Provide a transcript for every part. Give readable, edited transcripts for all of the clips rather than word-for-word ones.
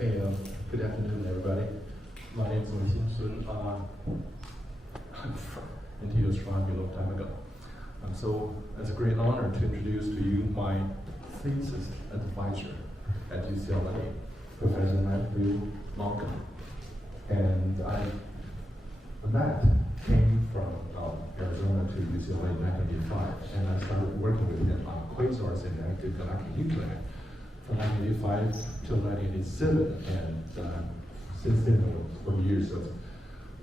Okay, good afternoon, everybody. My name is Wei-Xin Sun. I'm from NTU Astronomy a long time ago. So it's a great honor to introduce to you my thesis advisor at UCLA, Professor Malkan. And Matt came from Arizona to UCLA in 1985, and I started working with him on quasars and active galactic nuclei from 1985 till 1987, and since then there were years of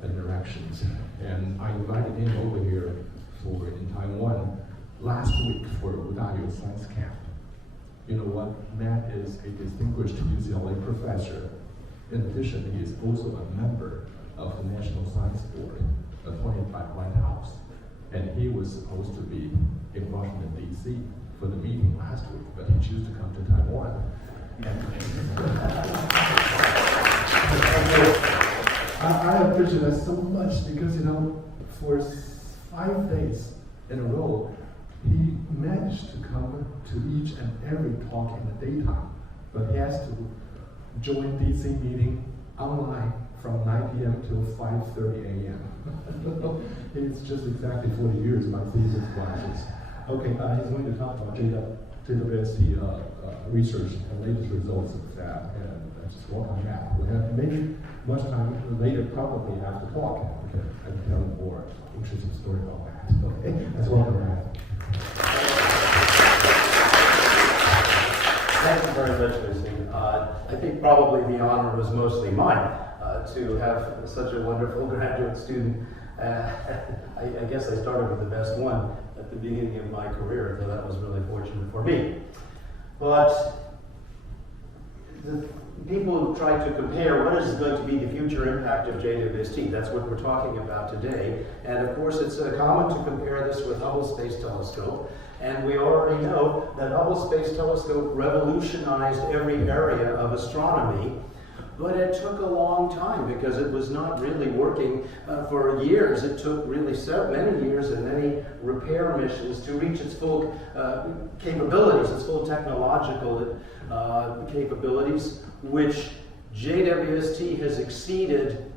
interactions. And I invited him over here in Taiwan last week for the Udayo Science Camp. You know what? Matt is a distinguished UCLA professor. In addition, he is also a member of the National Science Board appointed by the White House. And he was supposed to be in Washington, D.C. for the meeting last week, but he chose to come to Taiwan. I appreciate that so much because, for 5 days in a row, he managed to come to each and every talk in the daytime, but he has to join DC meeting online from 9 p.m. till 5:30 a.m. It's just exactly 40 years my thesis classes. Okay, he's going to talk about JWST research and latest results of that, and just welcome Matt. We have maybe much time later, probably after talk, I can tell a more interesting story about that. Okay, let's welcome Matt. Thank you very much, Lucy. I think probably the honor was mostly mine to have such a wonderful graduate student. I guess I started with the best one at the beginning of my career, so that was really fortunate for me. But the people try to compare what is going to be the future impact of JWST. That's what we're talking about today. And of course, it's common to compare this with Hubble Space Telescope. And we already know that Hubble Space Telescope revolutionized every area of astronomy. But it took a long time because it was not really working for years. It took really many years and many repair missions to reach its full capabilities, its full technological capabilities, which JWST has exceeded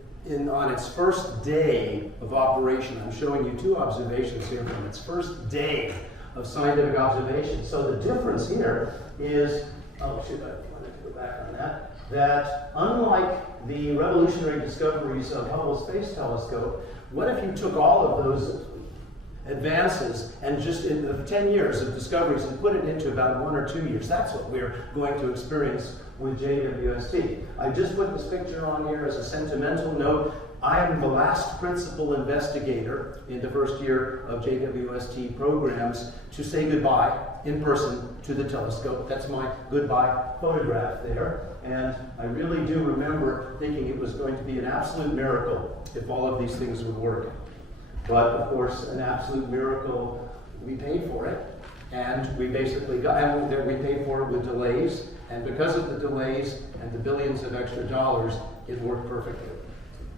on its first day of operation. I'm showing you two observations here from its first day of scientific observation. So the difference here is, I wanted to go back on that unlike the revolutionary discoveries of Hubble Space Telescope, what if you took all of those advances and just in the 10 years of discoveries and put it into about 1 or 2 years? That's what we're going to experience with JWST. I just put this picture on here as a sentimental note. I am the last principal investigator in the first year of JWST programs to say goodbye in person to the telescope. That's my goodbye photograph there. And I really do remember thinking it was going to be an absolute miracle if all of these things would work. But of course, an absolute miracle, we paid for it. And we basically we paid for it with delays. And because of the delays and the billions of extra dollars, it worked perfectly.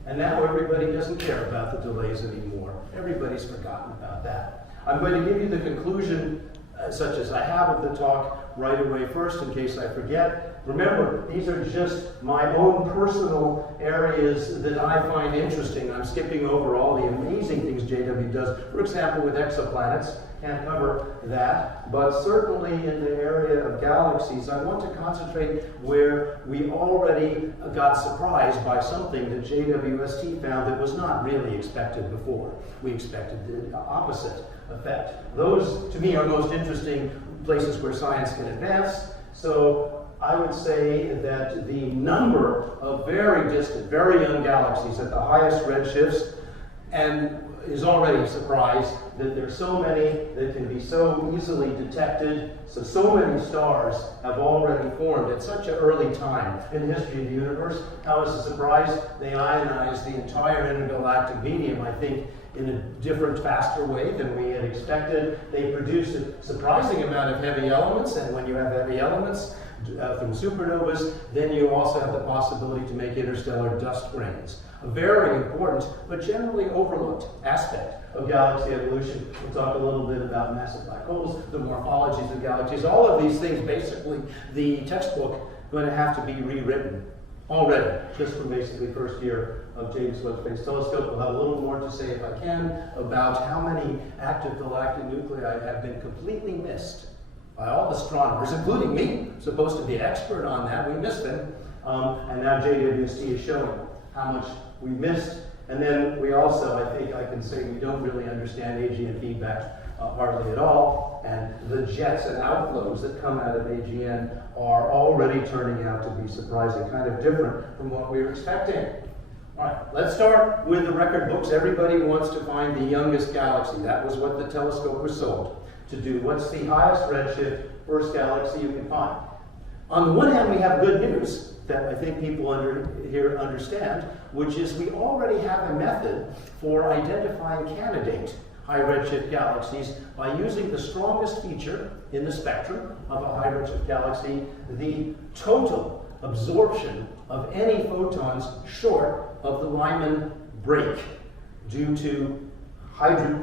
And now everybody doesn't care about the delays anymore. Everybody's forgotten about that. I'm going to give you the conclusion, such as I have of the talk, right away first, in case I forget. Remember, these are just my own personal areas that I find interesting. I'm skipping over all the amazing things JW does. For example, with exoplanets, can't cover that. But certainly in the area of galaxies, I want to concentrate where we already got surprised by something that JWST found that was not really expected before. We expected the opposite effect. Those, to me, are most interesting places where science can advance. So I would say that the number of very distant, very young galaxies at the highest redshifts and is already surprised that there's so many that can be so easily detected. So many stars have already formed at such an early time in the history of the universe. Now, as a surprise, they ionized the entire intergalactic medium, I think, in a different, faster way than we had expected. They produced a surprising amount of heavy elements, and when you have heavy elements from supernovas, then you also have the possibility to make interstellar dust grains. A very important, but generally overlooked aspect of galaxy evolution. We'll talk a little bit about massive black holes, the morphologies of galaxies, all of these things. Basically, the textbook going to have to be rewritten already, just from basically first year of James Webb Space Telescope. We'll have a little more to say, if I can, about how many active galactic nuclei have been completely missed by all astronomers, including me, supposed to be an expert on that. We missed them. And now JWST is showing how much we missed. And then we also, I think I can say, we don't really understand AGN feedback hardly at all. And the jets and outflows that come out of AGN are already turning out to be surprising, kind of different from what we were expecting. All right, let's start with the record books. Everybody wants to find the youngest galaxy. That was what the telescope was sold to do. What's the highest redshift first galaxy you can find? On the one hand, we have good news that I think people here understand, which is we already have a method for identifying candidate high redshift galaxies by using the strongest feature in the spectrum of a high redshift galaxy, the total absorption of any photons short of the Lyman break due to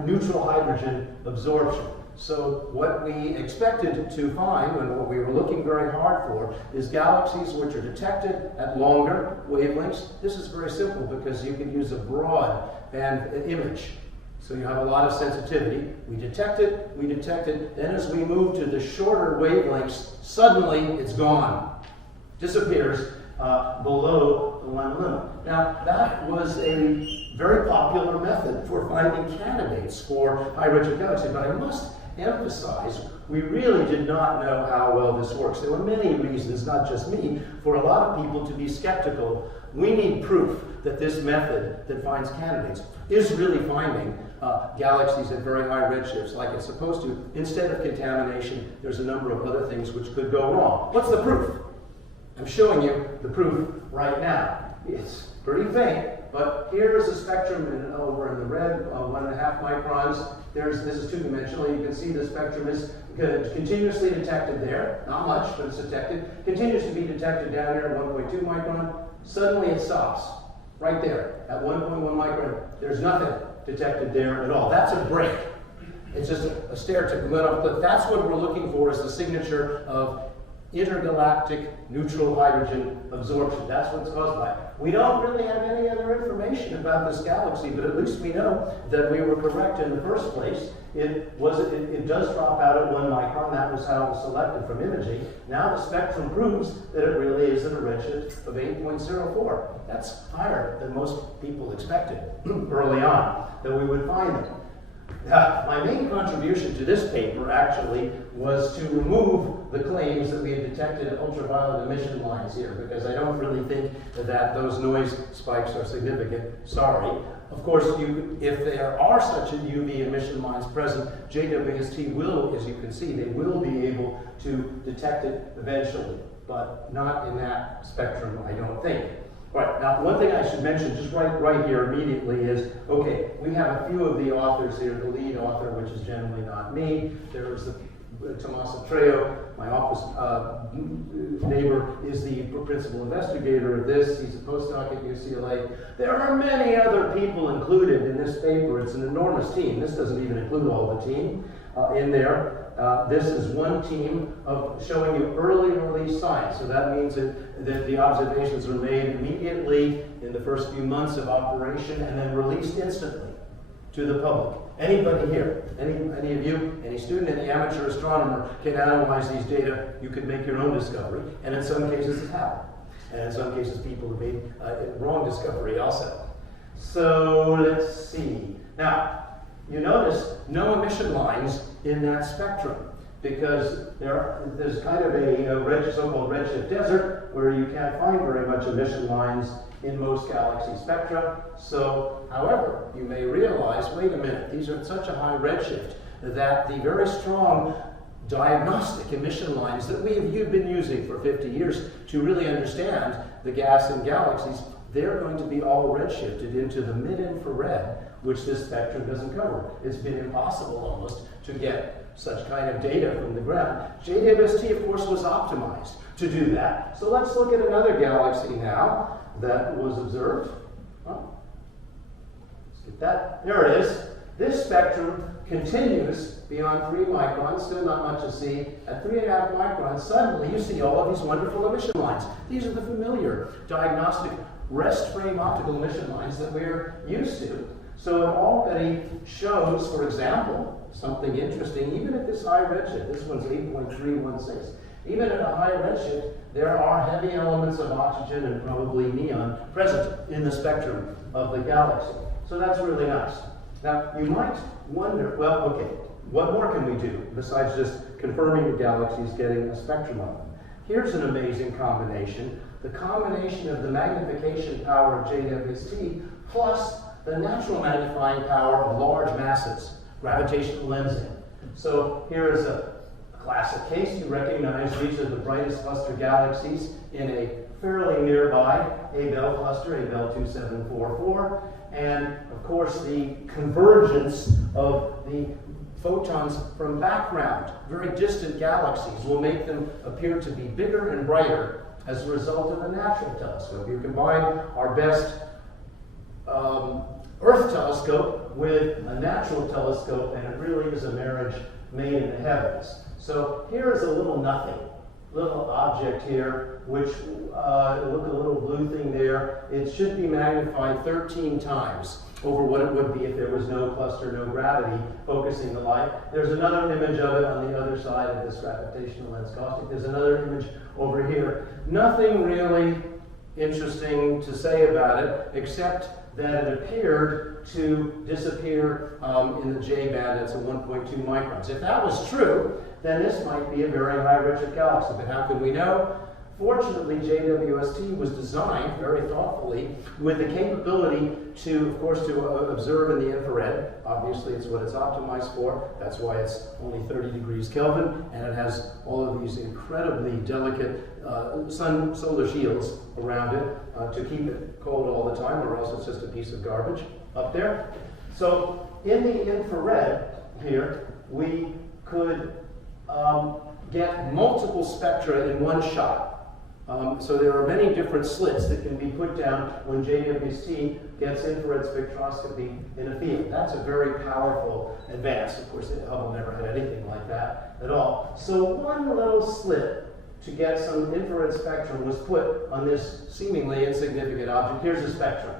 neutral hydrogen absorption. So what we expected to find, and what we were looking very hard for, is galaxies which are detected at longer wavelengths. This is very simple because you can use a broad band image. So you have a lot of sensitivity. We detect it, then as we move to the shorter wavelengths, suddenly it's gone. Disappears below the Lyman limit. Now, that was a very popular method for finding candidates for high redshift galaxies, but I must emphasize, we really did not know how well this works. There were many reasons, not just me, for a lot of people to be skeptical. We need proof that this method that finds candidates is really finding galaxies at very high redshifts like it's supposed to. Instead of contamination, there's a number of other things which could go wrong. What's the proof? I'm showing you the proof right now. It's pretty faint, but here is a spectrum over in the red, 1.5 microns. This is two-dimensional. You can see the spectrum is continuously detected there. Not much, but it's detected. Continues to be detected down here at 1.2 micron. Suddenly it stops right there at 1.1 micron. There's nothing detected there at all. That's a break. It's just a stair tip. But that's what we're looking for, is the signature of intergalactic neutral hydrogen absorption. That's what it's caused by. We don't really have any other information about this galaxy, but at least we know that we were correct in the first place. It does drop out at 1 micron. That was how it was selected from imaging. Now the spectrum proves that it really is at a redshift of 8.04. That's higher than most people expected early on that we would find them. My main contribution to this paper actually was to remove the claims that we had detected ultraviolet emission lines here, because I don't really think that those noise spikes are significant. Sorry. Of course, if there are such UV emission lines present, JWST will, as you can see, they will be able to detect it eventually, but not in that spectrum, I don't think. Right, now one thing I should mention just right here immediately is, okay, we have a few of the authors here. The lead author, which is generally not me. There is Tommaso Treo, my office neighbor, is the principal investigator of this. He's a postdoc at UCLA. There are many other people included in this paper. It's an enormous team. This doesn't even include all the team in there. This is one team of showing you early release science. So that means that the observations are made immediately in the first few months of operation and then released instantly to the public. Anybody here, any of you, any student, any amateur astronomer can analyze these data. You can make your own discovery, and in some cases it's happened. And in some cases people have made wrong discovery also. So let's see. Now, you notice no emission lines in that spectrum, because there's kind of a so-called redshift desert where you can't find very much emission lines in most galaxy spectra. So, however, you may realize, wait a minute, these are at such a high redshift that the very strong diagnostic emission lines that we have been using for 50 years to really understand the gas in galaxies, they're going to be all redshifted into the mid-infrared, which this spectrum doesn't cover. It's been impossible almost to get such kind of data from the ground. JWST, of course, was optimized to do that. So let's look at another galaxy now that was observed. Let's get that. There it is. This spectrum continues beyond 3 microns, still not much to see. At 3.5 microns, suddenly you see all of these wonderful emission lines. These are the familiar diagnostic rest frame optical emission lines that we're used to. So it already shows, for example, something interesting, even at this high redshift. This one's 8.316. Even at a high redshift, there are heavy elements of oxygen and probably neon present in the spectrum of the galaxy. So that's really nice. Now, you might wonder, well, okay, what more can we do besides just confirming the galaxies, getting a spectrum of them? Here's an amazing combination. The combination of the magnification power of JWST plus the natural magnifying power of large masses, gravitational lensing. So here is a classic case. You recognize these are the brightest cluster galaxies in a fairly nearby Abell cluster, Abell 2744. And of course, the convergence of the photons from background, very distant galaxies, will make them appear to be bigger and brighter as a result of a natural telescope. You combine our best Earth telescope with a natural telescope, and it really is a marriage made in the heavens. So here is a little nothing, little object here, which look a little blue thing there. It should be magnified 13 times over what it would be if there was no cluster, no gravity focusing the light. There's another image of it on the other side of this gravitational lens caustic. There's another image over here. Nothing really interesting to say about it, except that it appeared to disappear in the J band. It's a 1.2 microns. If that was true, then this might be a very high redshift galaxy. But how can we know? Fortunately, JWST was designed very thoughtfully with the capability to, of course, to observe in the infrared. Obviously, it's what it's optimized for. That's why it's only 30 degrees Kelvin, and it has all of these incredibly delicate solar shields around it to keep it cold all the time, or else it's just a piece of garbage up there. So in the infrared here, we could get multiple spectra in one shot. So there are many different slits that can be put down when JWST gets infrared spectroscopy in a field. That's a very powerful advance. Of course, Hubble never had anything like that at all. So one little slit to get some infrared spectrum was put on this seemingly insignificant object. Here's a spectrum.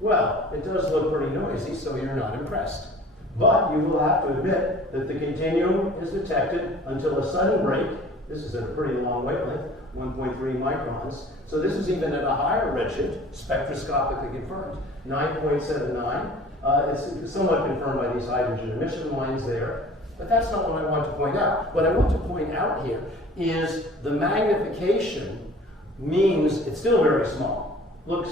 Well, it does look pretty noisy, so you're not impressed. But you will have to admit that the continuum is detected until a sudden break. This is at a pretty long wavelength, 1.3 microns. So this is even at a higher redshift, spectroscopically confirmed, 9.79. It's somewhat confirmed by these hydrogen emission lines there. But that's not what I want to point out. What I want to point out here is the magnification means it's still very small, looks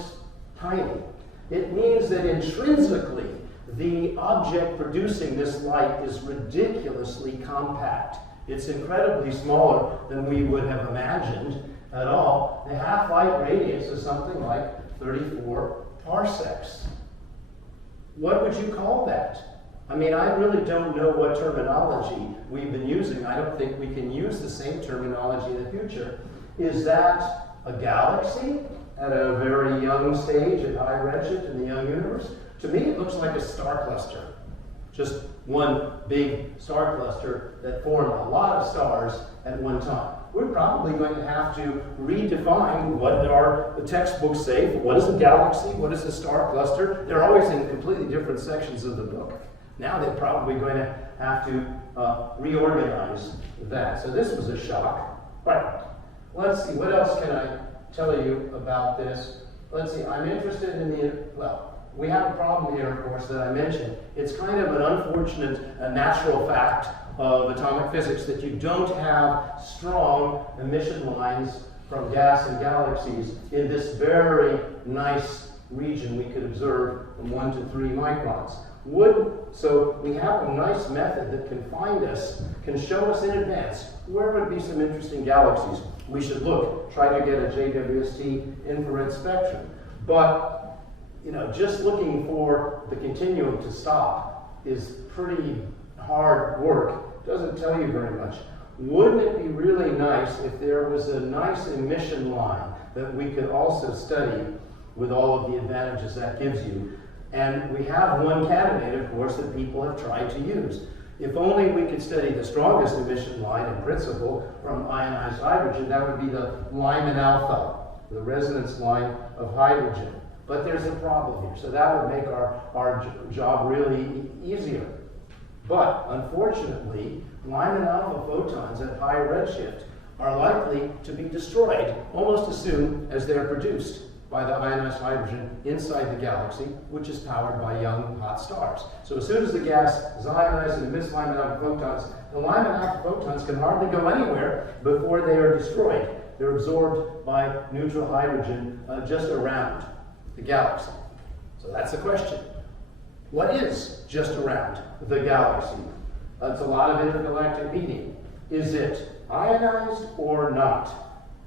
tiny. It means that intrinsically, the object producing this light is ridiculously compact. It's incredibly smaller than we would have imagined at all. The half-light radius is something like 34 parsecs. What would you call that? I mean, I really don't know what terminology we've been using. I don't think we can use the same terminology in the future. Is that a galaxy at a very young stage, at high redshift in the young universe? To me, it looks like a star cluster. Just one big star cluster that formed a lot of stars at one time. We're probably going to have to redefine what the textbooks say. What is a galaxy? What is a star cluster? They're always in completely different sections of the book. Now they're probably going to have to reorganize that. So this was a shock. All right, let's see, what else can I tell you about this? Let's see, I'm interested in we have a problem here, of course, that I mentioned. It's kind of an unfortunate natural fact of atomic physics that you don't have strong emission lines from gas and galaxies in this very nice region we could observe from 1 to 3 microns. So we have a nice method that can show us in advance where would be some interesting galaxies. We should try to get a JWST infrared spectrum. But just looking for the continuum to stop is pretty hard work. Doesn't tell you very much. Wouldn't it be really nice if there was a nice emission line that we could also study with all of the advantages that gives you? And we have one candidate, of course, that people have tried to use. If only we could study the strongest emission line in principle from ionized hydrogen, that would be the Lyman alpha, the resonance line of hydrogen. But there's a problem here, so that would make our job really easier. But unfortunately, Lyman alpha photons at high redshift are likely to be destroyed almost as soon as they're produced by the ionized hydrogen inside the galaxy, which is powered by young hot stars. So as soon as the gas is ionized and emits Lyman alpha photons, the Lyman alpha photons can hardly go anywhere before they are destroyed. They're absorbed by neutral hydrogen just around the galaxy. So that's the question. What is just around the galaxy? That's a lot of intergalactic medium. Is it ionized or not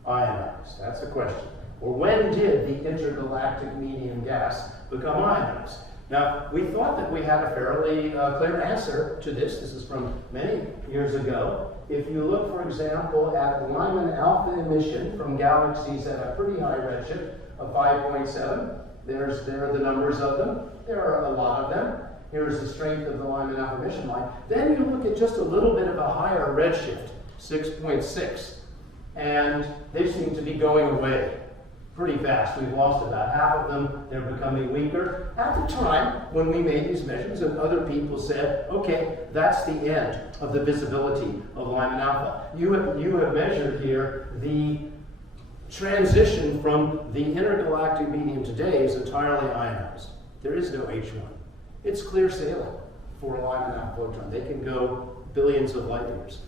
ionized? That's the question. Or when did the intergalactic medium gas become ionized? Now, we thought that we had a fairly clear answer to this. This is from many years ago. If you look, for example, at Lyman alpha emission from galaxies at a pretty high redshift of 5.7, there are the numbers of them. There are a lot of them. Here's the strength of the Lyman alpha emission line. Then you look at just a little bit of a higher redshift, 6.6, and they seem to be going away pretty fast. We've lost about half of them. They're becoming weaker. At the time when we made these measurements, and other people said, okay, that's the end of the visibility of Lyman alpha. You have measured here the transition from the intergalactic medium today is entirely ionized. There is no H1. It's clear sailing for a Lyman alpha photon. They can go billions of light years.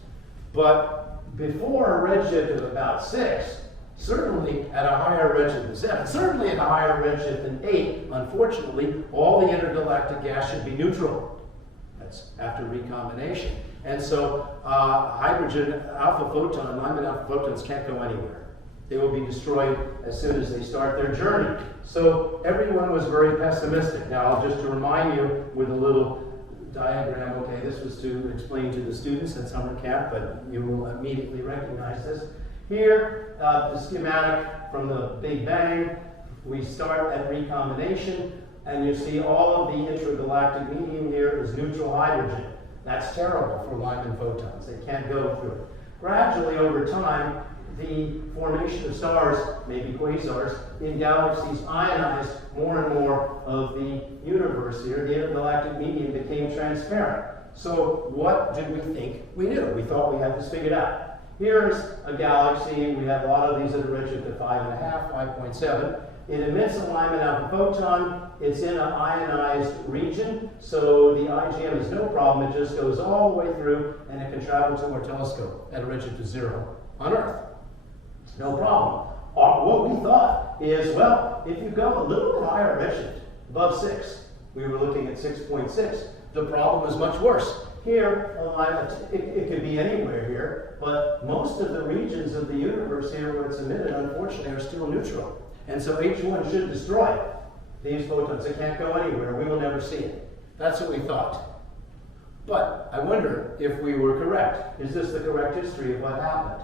But before a redshift of about 6, certainly at a higher redshift than 7, certainly at a higher redshift than 8, unfortunately, all the intergalactic gas should be neutral. That's after recombination. And so hydrogen alpha photon, Lyman alpha photons can't go anywhere. They will be destroyed as soon as they start their journey. So everyone was very pessimistic. Now, just to remind you with a little diagram, okay, this was to explain to the students at summer camp, but you will immediately recognize this. Here, the schematic from the Big Bang, we start at recombination, and you see all of the intergalactic medium here is neutral hydrogen. That's terrible for Lyman photons. They can't go through it. Gradually, over time, the formation of stars, maybe quasars, in galaxies ionized more and more of the universe here. The intergalactic medium became transparent. So what did we think we knew? We thought we had this figured out. Here's a galaxy. We have a lot of these at a redshift of 5.5, 5.7. It emits a Lyman alpha photon. It's in an ionized region, so the IGM is no problem. It just goes all the way through, and it can travel to our telescope at a redshift of 0 on Earth. No problem. What we thought is, well, if you go a little bit higher redshift, above 6, we were looking at 6.6, the problem is much worse. Here, it could be anywhere here, but most of the regions of the universe here where it's emitted, unfortunately, are still neutral. And so H1 should destroy these photons. They can't go anywhere. We will never see it. That's what we thought. But I wonder if we were correct. Is this the correct history of what happened?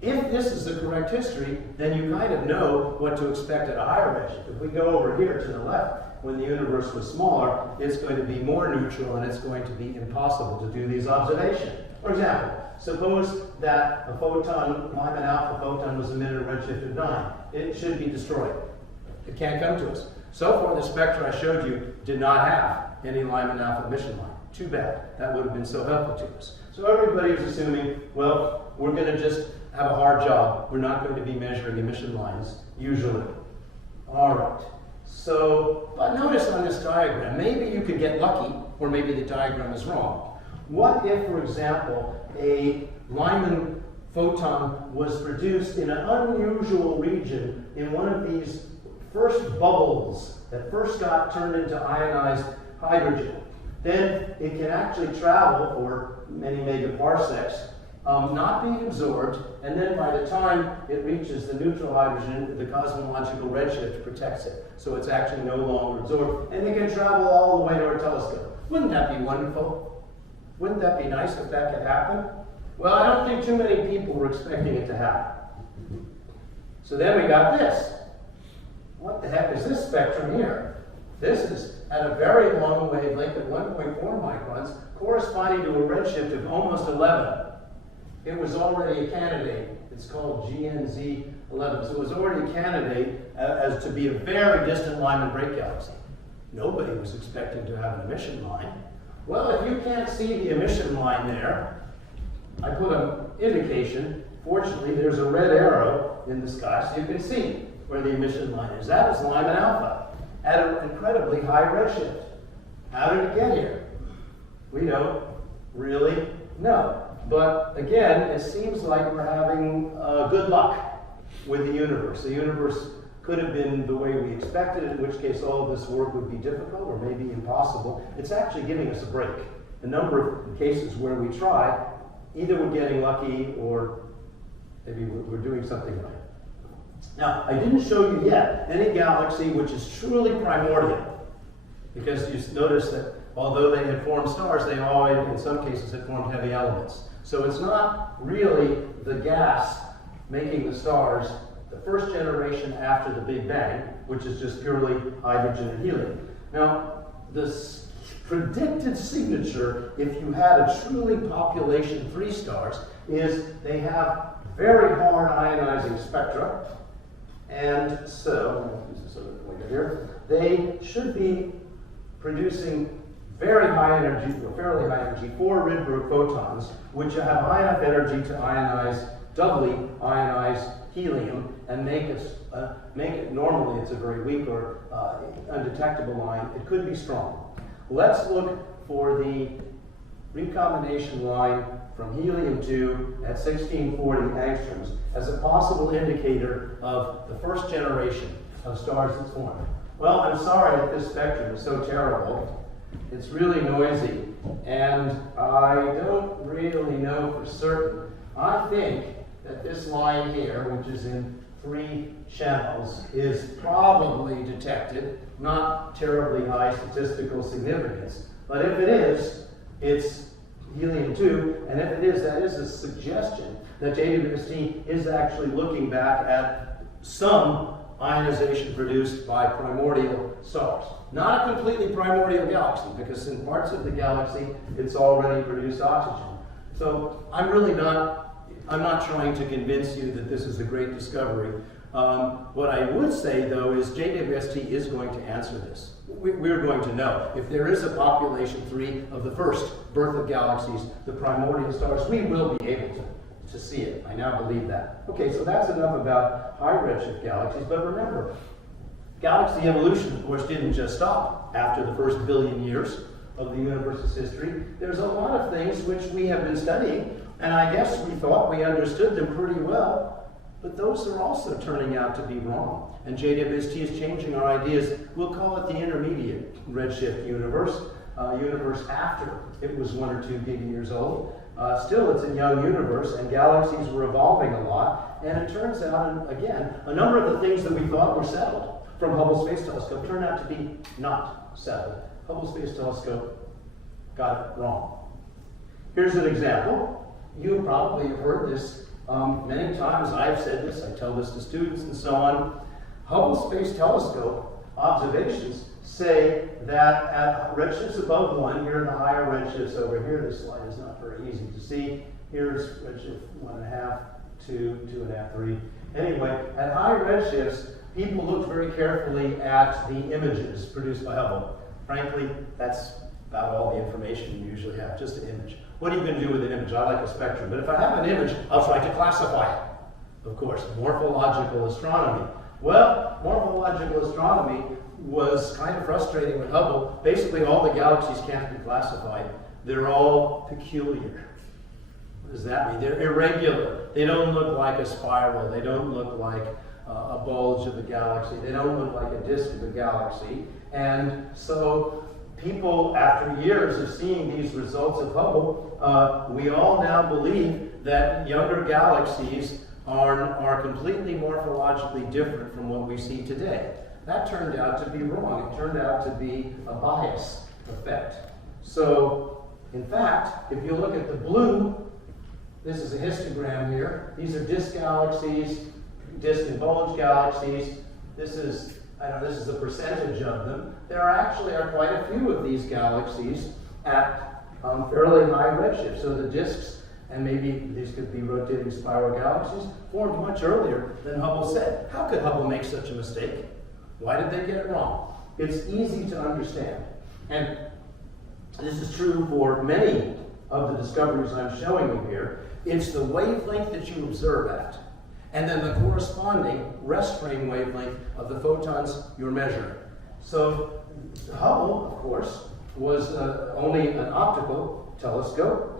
If this is the correct history, then you kind of know what to expect at a higher redshift. If we go over here to the left, when the universe was smaller, it's going to be more neutral and it's going to be impossible to do these observations. For example, suppose that a photon, Lyman alpha photon, was emitted at a redshift of 9. It should be destroyed. It can't come to us. So far, the spectra I showed you did not have any Lyman alpha emission line. Too bad. That would have been so helpful to us. So everybody was assuming, well, we're going to just have a hard job. We're not going to be measuring emission lines, usually. All right. So, but notice on this diagram, maybe you could get lucky, or maybe the diagram is wrong. What if, for example, a Lyman photon was produced in an unusual region in one of these first bubbles that first got turned into ionized hydrogen? Then it can actually travel for many megaparsecs, not being absorbed, and then by the time it reaches the neutral hydrogen, the cosmological redshift protects it. So it's actually no longer absorbed, and it can travel all the way to our telescope. Wouldn't that be wonderful? Wouldn't that be nice if that could happen? Well, I don't think too many people were expecting it to happen. So then we got this. What the heck is this spectrum here? This is at a very long wavelength at 1.4 microns, corresponding to a redshift of almost 11. It was already a candidate. It's called GNZ11. So it was already a candidate as to be a very distant Lyman break galaxy. Nobody was expecting to have an emission line. Well, if you can't see the emission line there, I put an indication. Fortunately, there's a red arrow in the sky, so you can see where the emission line is. That is Lyman alpha at an incredibly high redshift. How did it get here? We don't really know. But again, it seems like we're having good luck with the universe. The universe could have been the way we expected, in which case all of this work would be difficult or maybe impossible. It's actually giving us a break. A number of cases where we try, either we're getting lucky or maybe we're doing something right. Now, I didn't show you yet any galaxy which is truly primordial, because you notice that although they had formed stars, they all, in some cases, had formed heavy elements. So it's not really the gas making the stars the first generation after the Big Bang, which is just purely hydrogen and helium. Now, this predicted signature, if you had a truly population 3 stars, is they have very hard ionizing spectra, and so, use this other pointer here, they should be producing very high energy, or fairly high energy, 4 Rydberg photons, which have high enough energy to ionize, doubly ionize helium, and make it, normally it's a very weak or undetectable line. It could be strong. Let's look for the recombination line from helium-2 at 1640 angstroms as a possible indicator of the first generation of stars that's formed. Well, I'm sorry that this spectrum is so terrible. It's really noisy, and I don't really know for certain. I think that this line here, which is in 3 channels, is probably detected, not terribly high statistical significance. But if it is, it's helium-2, and if it is, that is a suggestion that JWST is actually looking back at some ionization produced by primordial stars. Not a completely primordial galaxy, because in parts of the galaxy, it's already produced oxygen. So I'm not trying to convince you that this is a great discovery. What I would say, though, is JWST is going to answer this. We're going to know. If there is a population 3 of the first birth of galaxies, the primordial stars, we will be able to see it. I now believe that. Okay, so that's enough about high redshift galaxies, but remember, galaxy evolution, of course, didn't just stop after the first billion years of the universe's history. There's a lot of things which we have been studying, and I guess we thought we understood them pretty well, but those are also turning out to be wrong. And JWST is changing our ideas. We'll call it the intermediate redshift universe, universe after it was 1 or 2 gigayears old. Still, it's a young universe, and galaxies were evolving a lot, and it turns out, again, a number of the things that we thought were settled from Hubble Space Telescope turned out to be not settled. Hubble Space Telescope got it wrong. Here's an example. You probably have heard this many times. I've said this, I tell this to students and so on. Hubble Space Telescope observations say that at redshifts above 1, here are the higher redshifts over here. This slide is not very easy to see. Here's redshift 1.5, 2, 2.5, 3. Anyway, at high redshifts, people looked very carefully at the images produced by Hubble. Frankly, that's about all the information you usually have, just an image. What are you going to do with an image? I like a spectrum, but if I have an image, I'll try to classify it. Of course, morphological astronomy. Well, morphological astronomy was kind of frustrating with Hubble. Basically, all the galaxies can't be classified. They're all peculiar. What does that mean? They're irregular. They don't look like a spiral. They don't look like a bulge of a galaxy. They don't look like a disk of a galaxy. And so people, after years of seeing these results of Hubble, we all now believe that younger galaxies are completely morphologically different from what we see today. That turned out to be wrong. It turned out to be a bias effect. So, in fact, if you look at the blue, this is a histogram here. These are disk galaxies, disk and bulge galaxies. This is I know this is a percentage of them, there actually are quite a few of these galaxies at fairly high redshift. So the disks, and maybe these could be rotating spiral galaxies, formed much earlier than Hubble said. How could Hubble make such a mistake? Why did they get it wrong? It's easy to understand. And this is true for many of the discoveries I'm showing you here. It's the wavelength that you observe at, and then the corresponding rest frame wavelength of the photons you're measuring. So Hubble, of course, was only an optical telescope.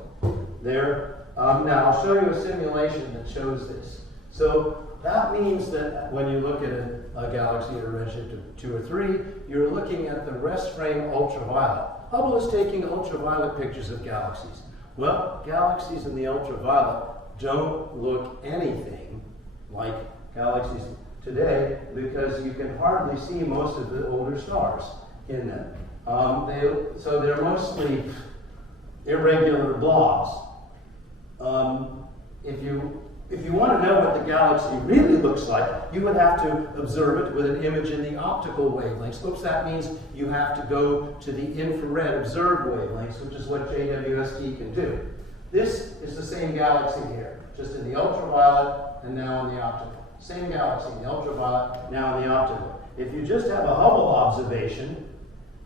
There. Now I'll show you a simulation that shows this. So that means that when you look at a galaxy at a redshift of 2 or 3, you're looking at the rest frame ultraviolet. Hubble is taking ultraviolet pictures of galaxies. Well, galaxies in the ultraviolet don't look anything like galaxies today because you can hardly see most of the older stars in them. So they're mostly irregular blobs. If you want to know what the galaxy really looks like, you would have to observe it with an image in the optical wavelengths. Oops, that means you have to go to the infrared observed wavelengths, which is what JWST can do. This is the same galaxy here, just in the ultraviolet and now in the optical. Same galaxy in the ultraviolet, now in the optical. If you just have a Hubble observation,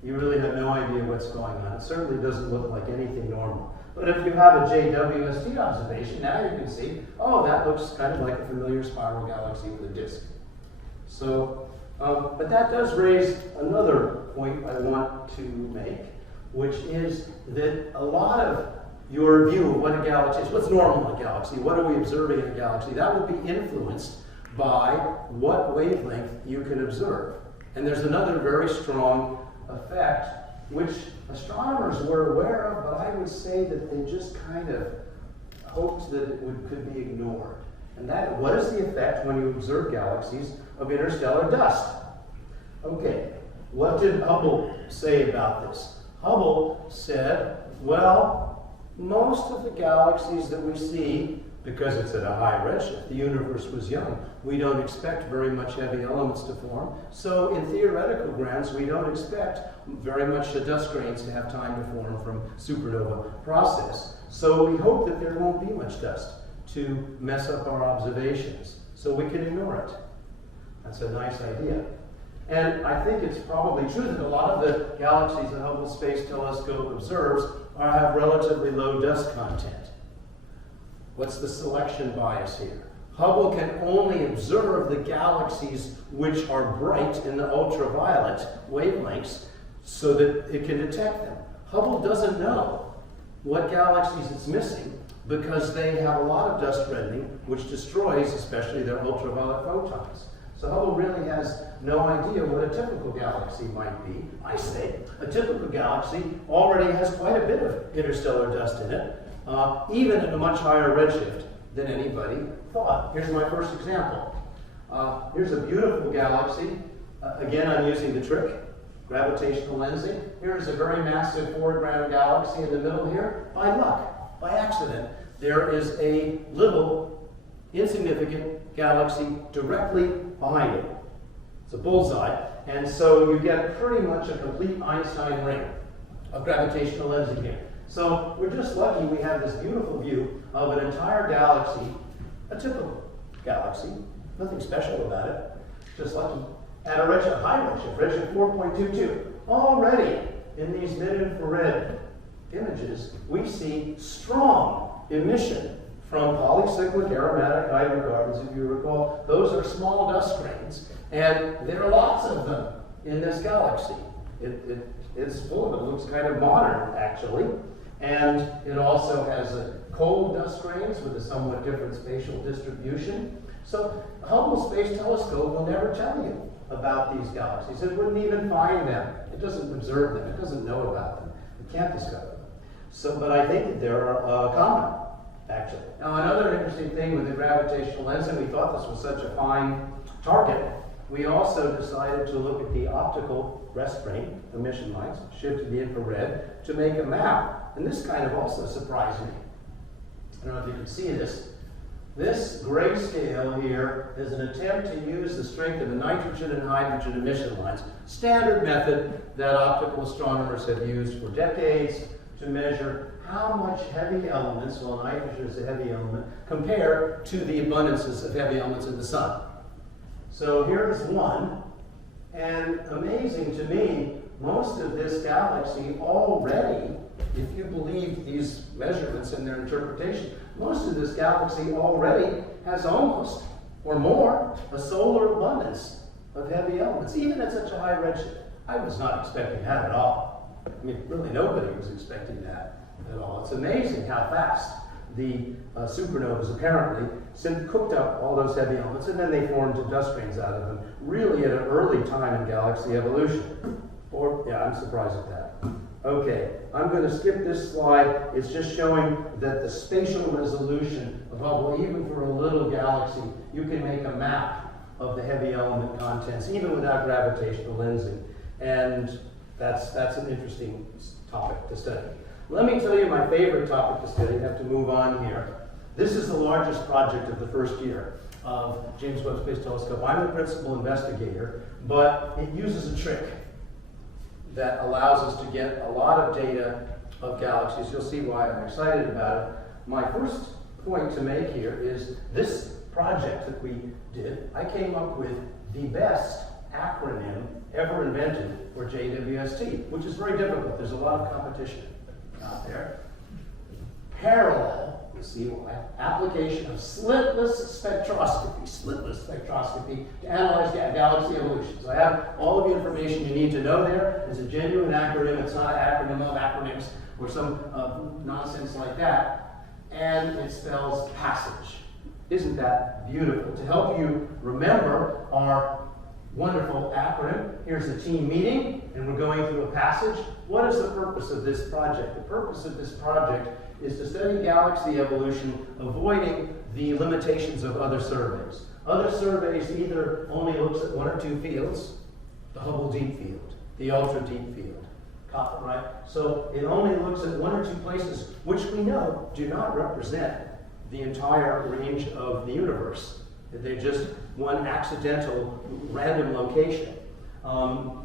you really have no idea what's going on. It certainly doesn't look like anything normal. But if you have a JWST observation, now you can see, oh, that looks kind of like a familiar spiral galaxy with a disk. So, but that does raise another point I want to make, which is that a lot of your view of what a galaxy is, what's normal in a galaxy, what are we observing in a galaxy, that will be influenced by what wavelength you can observe. And there's another very strong effect which astronomers were aware of, but I would say that they just kind of hoped that it could be ignored. And that, what is the effect when you observe galaxies of interstellar dust? Okay, what did Hubble say about this? Hubble said, well, most of the galaxies that we see, because it's at a high redshift, the universe was young, we don't expect very much heavy elements to form. So in theoretical grounds, we don't expect very much dust grains to have time to form from supernova process. So we hope that there won't be much dust to mess up our observations. So we can ignore it. That's a nice idea. And I think it's probably true that a lot of the galaxies the Hubble Space Telescope observes have relatively low dust content. What's the selection bias here? Hubble can only observe the galaxies which are bright in the ultraviolet wavelengths so that it can detect them. Hubble doesn't know what galaxies it's missing because they have a lot of dust reddening which destroys especially their ultraviolet photons. So Hubble really has no idea what a typical galaxy might be. I say a typical galaxy already has quite a bit of interstellar dust in it, even at a much higher redshift than anybody thought. Here's my first example. Here's a beautiful galaxy. Again, I'm using the trick, gravitational lensing. Here's a very massive foreground galaxy in the middle here. By luck, by accident, there is a little insignificant galaxy directly behind it. It's a bullseye, and so you get pretty much a complete Einstein ring of gravitational lensing here. So we're just lucky we have this beautiful view of an entire galaxy, a typical galaxy, nothing special about it, just lucky, at a redshift, high redshift 4.22. Already in these mid-infrared images, we see strong emission from polycyclic aromatic hydrocarbons. If you recall, those are small dust grains, and there are lots of them in this galaxy. It's full of it. It looks kind of modern, actually. And it also has cold dust grains with a somewhat different spatial distribution. So Hubble Space Telescope will never tell you about these galaxies. It wouldn't even find them. It doesn't observe them. It doesn't know about them. It can't discover them. So, but I think that they're common, actually. Now, another interesting thing with the gravitational lensing, we thought this was such a fine target. We also decided to look at the optical rest frame emission lines, shifted the infrared, to make a map. And this kind of also surprised me. I don't know if you can see this. This grayscale here is an attempt to use the strength of the nitrogen and hydrogen emission lines, standard method that optical astronomers have used for decades to measure how much heavy elements, well, nitrogen is a heavy element, compare to the abundances of heavy elements in the sun. So here's one, and amazing to me, most of this galaxy already, if you believe these measurements and their interpretation, most of this galaxy already has almost, or more, a solar abundance of heavy elements, even at such a high redshift. I was not expecting that at all. I mean, really nobody was expecting that at all. It's amazing how fast the supernovas apparently cooked up all those heavy elements, and then they formed dust rings out of them, really at an early time in galaxy evolution. Or, yeah, I'm surprised at that. Okay, I'm going to skip this slide. It's just showing that the spatial resolution of Hubble, even for a little galaxy, you can make a map of the heavy element contents, even without gravitational lensing. And that's an interesting topic to study. Let me tell you my favorite topic to study. I have to move on here. This is the largest project of the first year of James Webb Space Telescope. I'm the principal investigator, but it uses a trick that allows us to get a lot of data of galaxies. You'll see why I'm excited about it. My first point to make here is this project that we did, I came up with the best acronym ever invented for JWST, which is very difficult. There's a lot of competition out there. Parallel, you see why, application of slitless spectroscopy to analyze galaxy evolution. So I have all of the information you need to know there. It's a genuine acronym. It's not an acronym of acronyms or some nonsense like that. And it spells passage. Isn't that beautiful? To help you remember our wonderful acronym, here's the team meeting, and we're going through a passage. What is the purpose of this project? The purpose of this project is to study galaxy evolution, avoiding the limitations of other surveys. Other surveys either only looks at one or two fields, the Hubble Deep Field, the Ultra Deep Field, right? So it only looks at one or two places, which we know do not represent the entire range of the universe. They're just one accidental random location.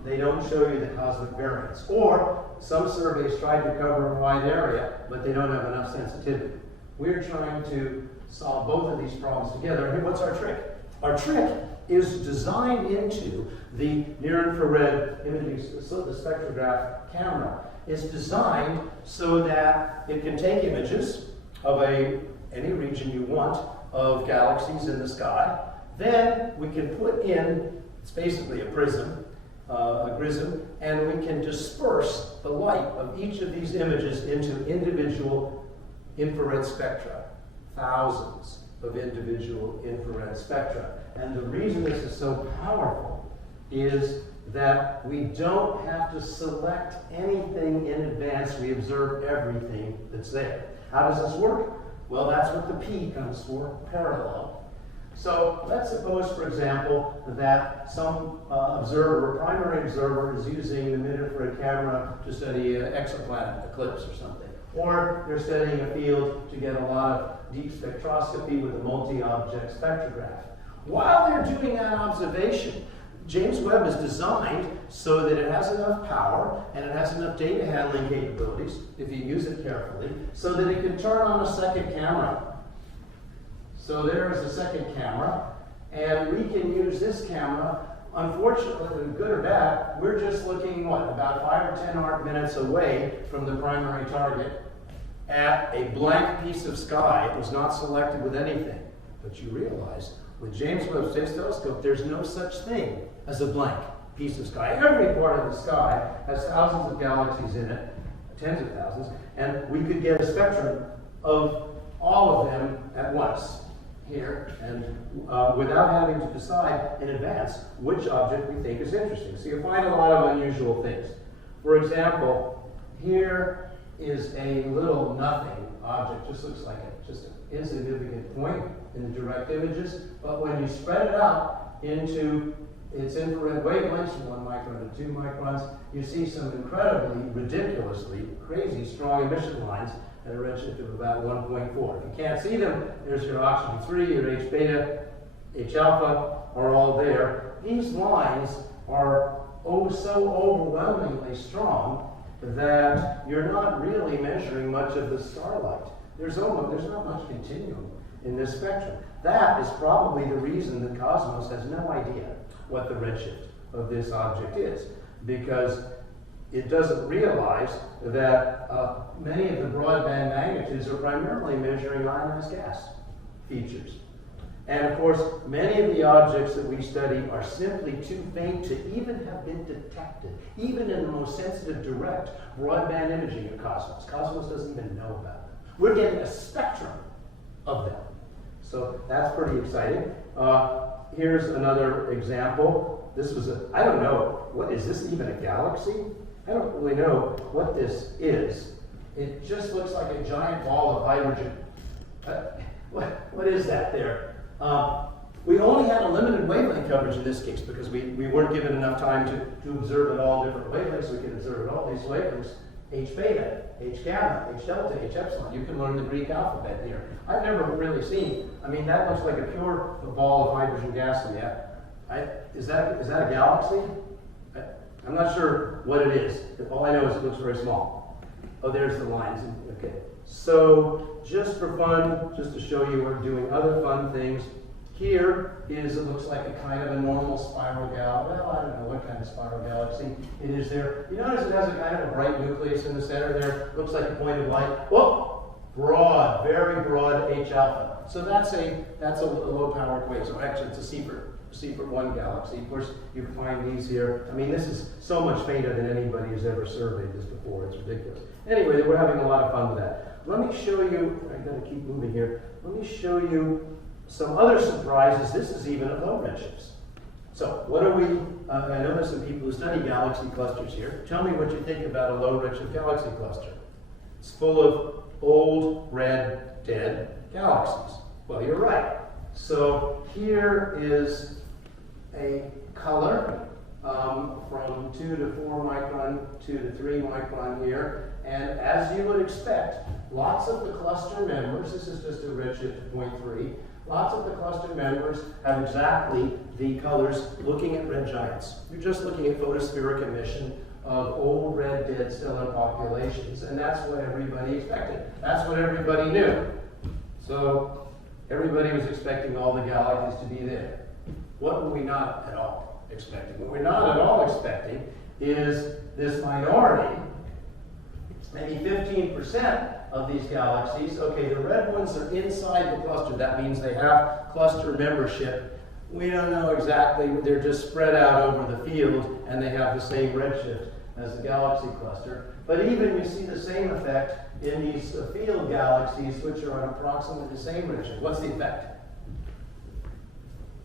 They don't show you the cosmic variance. Or some surveys try to cover a wide area, but they don't have enough sensitivity. We're trying to solve both of these problems together. And what's our trick? Our trick is designed into the near-infrared imaging, so the spectrograph camera is designed so that it can take images of any region you want of galaxies in the sky. Then we can put in, it's basically a prism, and we can disperse the light of each of these images into individual infrared spectra, thousands of individual infrared spectra. And the reason this is so powerful is that we don't have to select anything in advance. We observe everything that's there. How does this work? Well, that's what the P comes for, parallel. So let's suppose, for example, that some primary observer is using the mid-infrared camera to study an exoplanet eclipse or something. Or they're studying a field to get a lot of deep spectroscopy with a multi-object spectrograph. While they're doing that observation, James Webb is designed so that it has enough power and it has enough data handling capabilities, if you use it carefully, so that it can turn on a second camera. So there's the second camera, and we can use this camera. Unfortunately, good or bad, we're just looking, about 5 or 10 arc minutes away from the primary target at a blank piece of sky. It was not selected with anything. But you realize, with James Webb Space Telescope, there's no such thing as a blank piece of sky. Every part of the sky has thousands of galaxies in it, tens of thousands, and we could get a spectrum of all of them at once here, and without having to decide in advance which object we think is interesting. So you find a lot of unusual things. For example, here is a little nothing object, just looks like just an insignificant point in the direct images, but when you spread it out into its infrared wavelengths from 1 micron to 2 microns, you see some incredibly, ridiculously, crazy strong emission lines at a redshift of about 1.4. If you can't see them, there's your oxygen 3, your H beta, H alpha are all there. These lines are so overwhelmingly strong that you're not really measuring much of the starlight. There's not much continuum in this spectrum. That is probably the reason that Cosmos has no idea what the redshift of this object is, because it doesn't realize that many of the broadband magnitudes are primarily measuring ionized gas features. And of course, many of the objects that we study are simply too faint to even have been detected, even in the most sensitive direct broadband imaging of Cosmos. Cosmos doesn't even know about them. We're getting a spectrum of them. So that's pretty exciting. Here's another example. This was I don't know, is this even a galaxy? I don't really know what this is. It just looks like a giant ball of hydrogen. What is that there? We only had a limited wavelength coverage in this case because we weren't given enough time to observe at all different wavelengths. We could observe at all these wavelengths: H beta, H gamma, H delta, H epsilon. You can learn the Greek alphabet here. I've never really seen, that looks like a pure ball of hydrogen gas in the air. Is that a galaxy? I'm not sure what it is. All I know is it looks very small. Oh, there's the lines. Okay. So just for fun, just to show you we're doing other fun things, here it looks like a kind of a normal spiral galaxy. Well, I don't know what kind of spiral galaxy it is there. You notice it has a kind of a bright nucleus in the center there. Looks like a point of light. Whoa! Broad, very broad H alpha. So that's a low power quasar. Actually, it's a Seyfert 1 galaxy. Of course, you find these here. This is so much fainter than anybody has ever surveyed this before. It's ridiculous. Anyway, we're having a lot of fun with that. Let me show you, I've got to keep moving here. Let me show you some other surprises. This is even at low redshifts. So what are we, I know there's some people who study galaxy clusters here. Tell me what you think about a low redshift galaxy cluster. It's full of old, red, dead galaxies. Well, you're right. So here is a color from 2 to 4 micron, 2 to 3 micron here. And as you would expect, lots of the cluster members, this is just a redshift of 0.3, lots of the cluster members have exactly the colors looking at red giants. You're just looking at photospheric emission of old red dead stellar populations, and that's what everybody expected. That's what everybody knew. So everybody was expecting all the galaxies to be there. What were we not at all expecting? What we're not at all expecting is this minority, maybe 15% of these galaxies. Okay, the red ones are inside the cluster. That means they have cluster membership. We don't know exactly. They're just spread out over the field, and they have the same redshift as the galaxy cluster. But even you see the same effect in these field galaxies, which are on approximately the same redshift. What's the effect?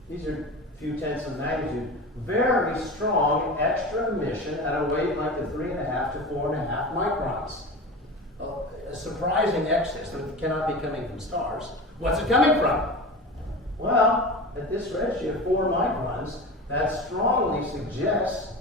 These are a few tenths of magnitude. Very strong extra emission at a wavelength of 3.5 to 4.5 microns. A surprising excess that cannot be coming from stars. What's it coming from? Well, at this redshift, 4 microns, that strongly suggests,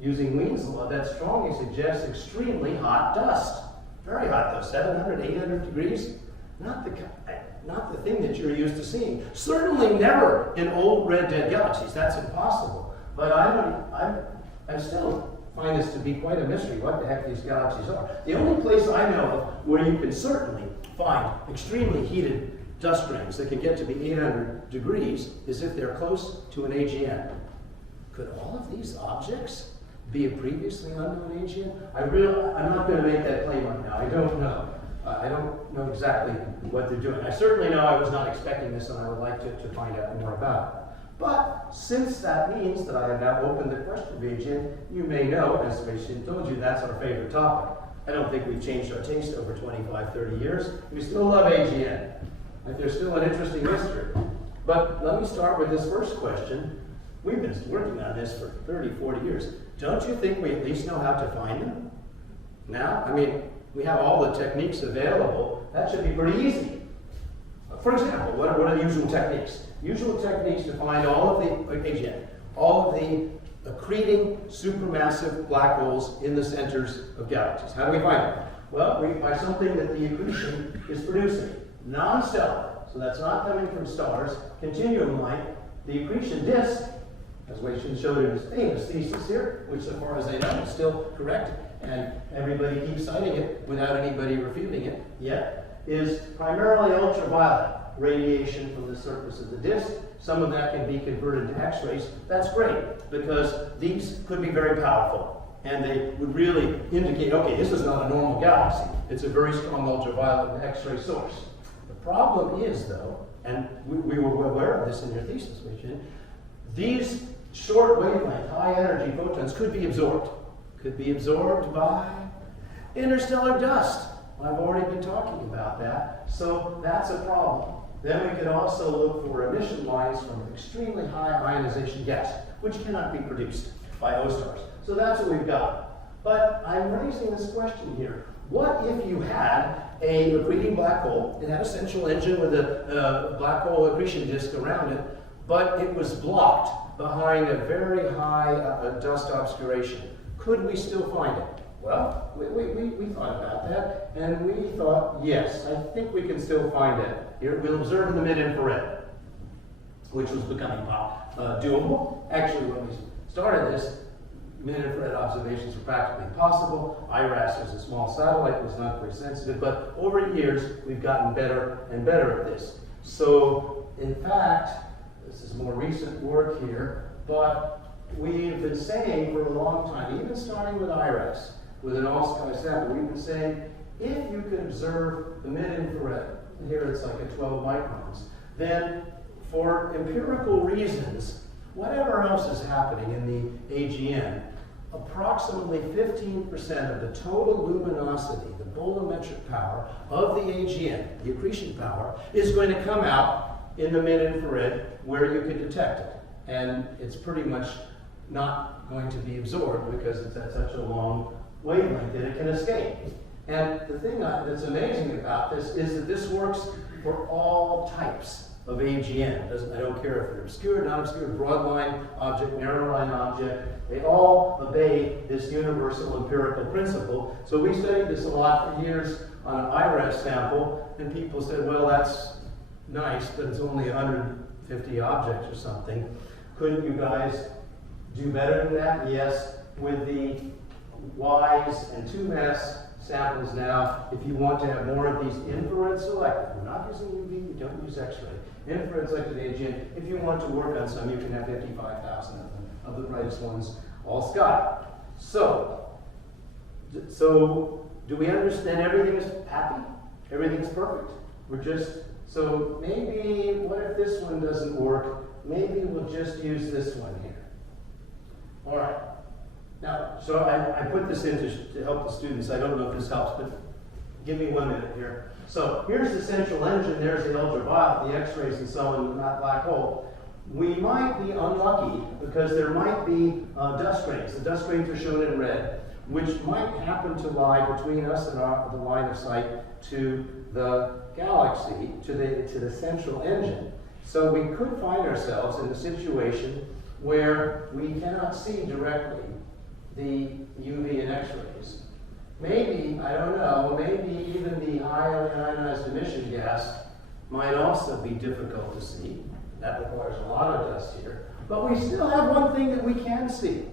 using Wien's law, that strongly suggests extremely hot dust. Very hot though, 700, 800 degrees. Not the thing that you're used to seeing. Certainly never in old red dead galaxies. That's impossible. But I still find this to be quite a mystery what the heck these galaxies are. The only place I know of where you can certainly find extremely heated dust rings that can get to be 800 degrees is if they're close to an AGN. Could all of these objects be a previously unknown AGN? I'm not going to make that claim right now. I don't know. I don't know exactly what they're doing. I certainly know I was not expecting this, and I would like to find out more about it. But since that means that I have now opened the question of AGN, you may know, as Wei-Shin told you, that's our favorite topic. I don't think we've changed our taste over 25, 30 years. We still love AGN. Like, there's still an interesting history. But let me start with this first question. We've been working on this for 30, 40 years. Don't you think we at least know how to find them? Now, we have all the techniques available. That should be pretty easy. For example, what are the usual techniques? Usual techniques to find all of the accreting supermassive black holes in the centers of galaxies. How do we find them? Well, by something that the accretion is producing. Non-stellar, so that's not coming from stars, continuum light. The accretion disk, as Wei-Shin showed in his famous thesis here, which so far as I know is still correct, and everybody keeps citing it without anybody refuting it yet, is primarily ultraviolet radiation from the surface of the disk. Some of that can be converted to X-rays. That's great, because these could be very powerful. And they would really indicate, okay, this is not a normal galaxy. It's a very strong ultraviolet and X-ray source. The problem is, though, and we were aware of this in your thesis, Wei-Shin, these short wavelength, high energy photons could be absorbed. Could be absorbed by interstellar dust. I've already been talking about that. So that's a problem. Then we could also look for emission lines from extremely high ionization gas, which cannot be produced by O-stars. So that's what we've got. But I'm raising this question here. What if you had a accreting black hole? It had a central engine with a black hole accretion disk around it, but it was blocked behind a very high dust obscuration. Could we still find it? Well, we thought about that, and we thought, yes, I think we can still find it. Here, we'll observe in the mid-infrared, which was becoming doable. Actually, when we started this, mid-infrared observations were practically impossible. IRAS was a small satellite, was not very sensitive, but over years, we've gotten better and better at this. So, in fact, this is more recent work here, but we've been saying for a long time, even starting with IRAS, with an all-sky sample, we've been saying, if you could observe the mid-infrared, here it's like at 12 microns, then for empirical reasons, whatever else is happening in the AGN, approximately 15% of the total luminosity, the bolometric power of the AGN, the accretion power, is going to come out in the mid-infrared where you can detect it. And it's pretty much not going to be absorbed because it's at such a long wavelength that it can escape. And the thing that's amazing about this is that this works for all types of AGN. I don't care if they're obscure, non-obscure, broadline object, narrowline object. They all obey this universal empirical principle. So we studied this a lot for years on an IRAS sample, and people said, well, that's nice, but it's only 150 objects or something. Couldn't you guys do better than that? Yes, with the WISE and 2MASS samples now, if you want to have more of these infrared selective, we're not using UV, we don't use X-ray, infrared selective AGN, if you want to work on some, you can have 55,000 of them, of the brightest ones, all sky. So do we understand everything is happy? Everything's perfect? We're just, so maybe, what if this one doesn't work? Maybe we'll just use this one here. All right. Now, so I put this in to help the students. I don't know if this helps, but give me 1 minute here. So here's the central engine. There's the ultraviolet, the X-rays, and so on, that black hole. We might be unlucky because there might be dust grains. The dust grains are shown in red, which might happen to lie between us and the line of sight to the galaxy, to the central engine. So we could find ourselves in a situation where we cannot see directly the UV and X-rays. Maybe, I don't know, maybe even the high ionized emission gas might also be difficult to see. That requires a lot of dust here. But we still have one thing that we can see.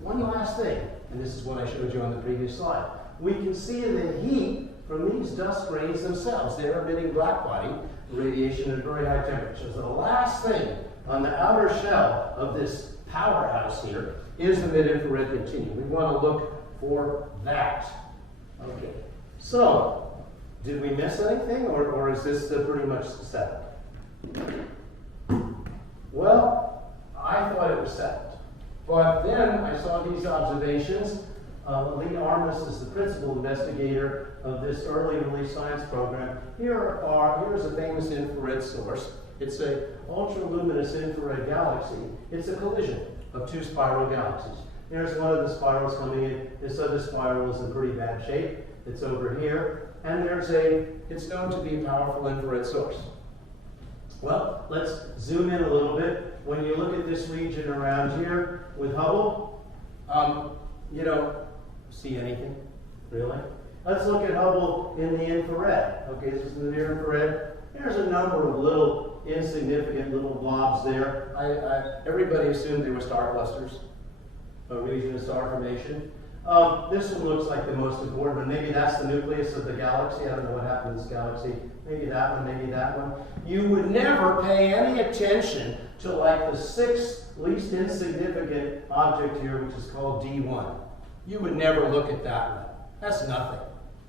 One last thing, and this is what I showed you on the previous slide. We can see the heat from these dust grains themselves. They're emitting blackbody radiation at very high temperatures. So the last thing on the outer shell of this powerhouse here is the mid-infrared continuum. We want to look for that. Okay. So, did we miss anything, or is this pretty much settled? Well, I thought it was settled. But then I saw these observations. Lee Armas is the principal investigator of this early release science program. Here's a famous infrared source. It's an ultraluminous infrared galaxy. It's a collision of two spiral galaxies. Here's one of the spirals coming in. This other spiral is in pretty bad shape. It's over here. And it's known to be a powerful infrared source. Well, let's zoom in a little bit. When you look at this region around here with Hubble, you don't see anything, really. Let's look at Hubble in the infrared. Okay, this is the near infrared. There's a number of little insignificant little blobs there. Everybody assumed they were star clusters, a region of star formation. This one looks like the most important one. Maybe that's the nucleus of the galaxy. I don't know what happened to this galaxy. Maybe that one, maybe that one. You would never pay any attention to like the sixth least insignificant object here, which is called D1. You would never look at that one. That's nothing.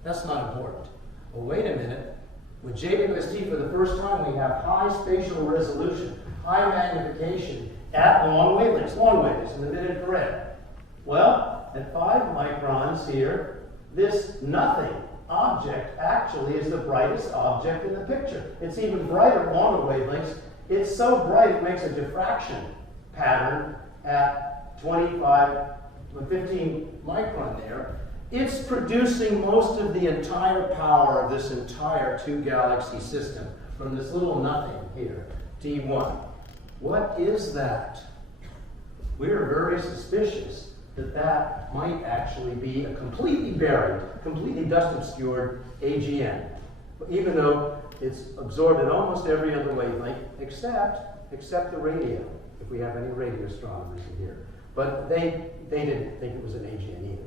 That's not important. Well, wait a minute. With JWST, for the first time, we have high spatial resolution, high magnification at long wavelengths in the mid-infrared. Well, at 5 microns here, this nothing object actually is the brightest object in the picture. It's even brighter longer wavelengths. It's so bright it makes a diffraction pattern at 15 micron there. It's producing most of the entire power of this entire 2-galaxy system from this little nothing here, D1. What is that? We're very suspicious that that might actually be a completely buried, completely dust-obscured AGN, even though it's absorbed at almost every other wavelength, except the radio, if we have any radio astronomers in here. But they didn't think it was an AGN either.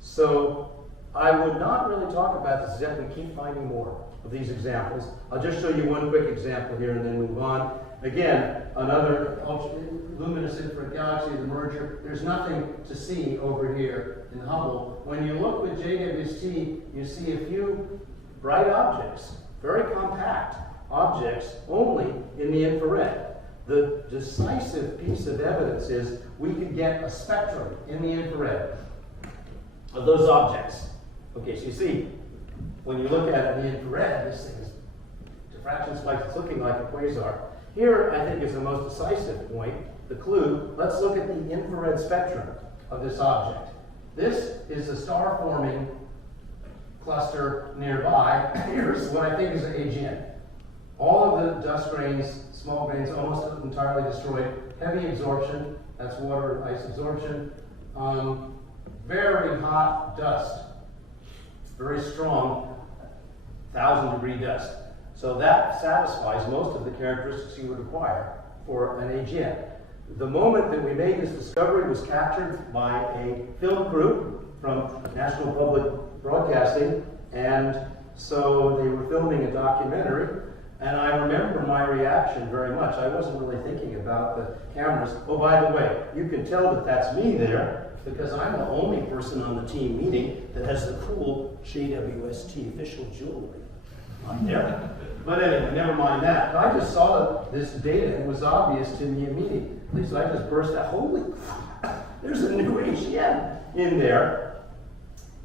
So I would not really talk about this except we keep finding more of these examples. I'll just show you one quick example here and then move on. Again, another luminous infrared galaxy, the merger. There's nothing to see over here in Hubble. When you look with JWST, you see a few bright objects, very compact objects, only in the infrared. The decisive piece of evidence is we could get a spectrum in the infrared of those objects. Okay, so you see, when you look at it in the infrared, this thing is diffraction spikes. It's looking like a quasar. Here, I think, is the most decisive point, the clue. Let's look at the infrared spectrum of this object. This is a star-forming cluster nearby. Here's what I think is an AGN. All of the dust grains, small grains, almost entirely destroyed. Heavy absorption, that's water and ice absorption. Very hot dust, very strong, 1,000-degree dust. So that satisfies most of the characteristics you would require for an AGN. The moment that we made this discovery was captured by a film crew from National Public Broadcasting, and so they were filming a documentary, and I remember my reaction very much. I wasn't really thinking about the cameras. Oh, by the way, you can tell that that's me there, because I'm the only person on the team meeting that has the cool JWST official jewelry on there. But anyway, never mind that. I just saw this data and it was obvious to me immediately. So I just burst out, holy crap, there's a new AGN in there.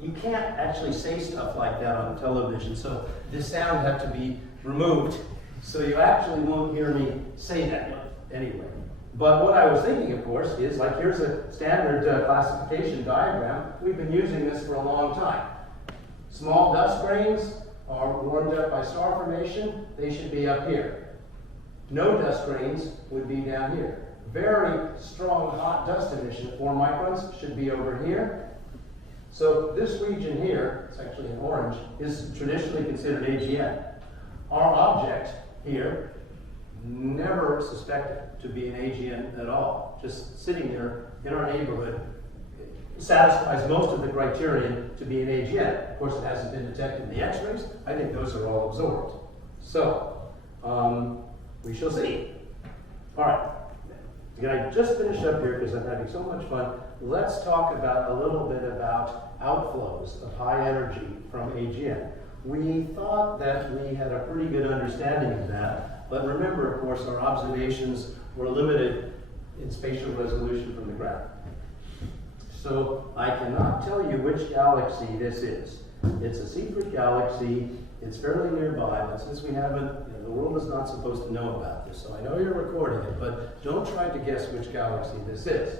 You can't actually say stuff like that on television, so this sound had to be removed. So you actually won't hear me say that anyway. But what I was thinking, of course, is like here's a standard classification diagram. We've been using this for a long time. Small dust grains are warmed up by star formation. They should be up here. No dust grains would be down here. Very strong hot dust emission, 4 microns, should be over here. So this region here, it's actually in orange, is traditionally considered AGN. Our object here, never suspected to be an AGN at all, just sitting there in our neighborhood, satisfies most of the criterion to be an AGN. Of course, it hasn't been detected in the X-rays. I think those are all absorbed. So, we shall see. All right, can I just finish up here because I'm having so much fun? Let's talk about a little bit about outflows of high energy from AGN. We thought that we had a pretty good understanding of that, but remember, of course, our observations were limited in spatial resolution from the ground. So I cannot tell you which galaxy this is. It's a secret galaxy. It's fairly nearby, but since we haven't, the world is not supposed to know about this. So I know you're recording it, but don't try to guess which galaxy this is.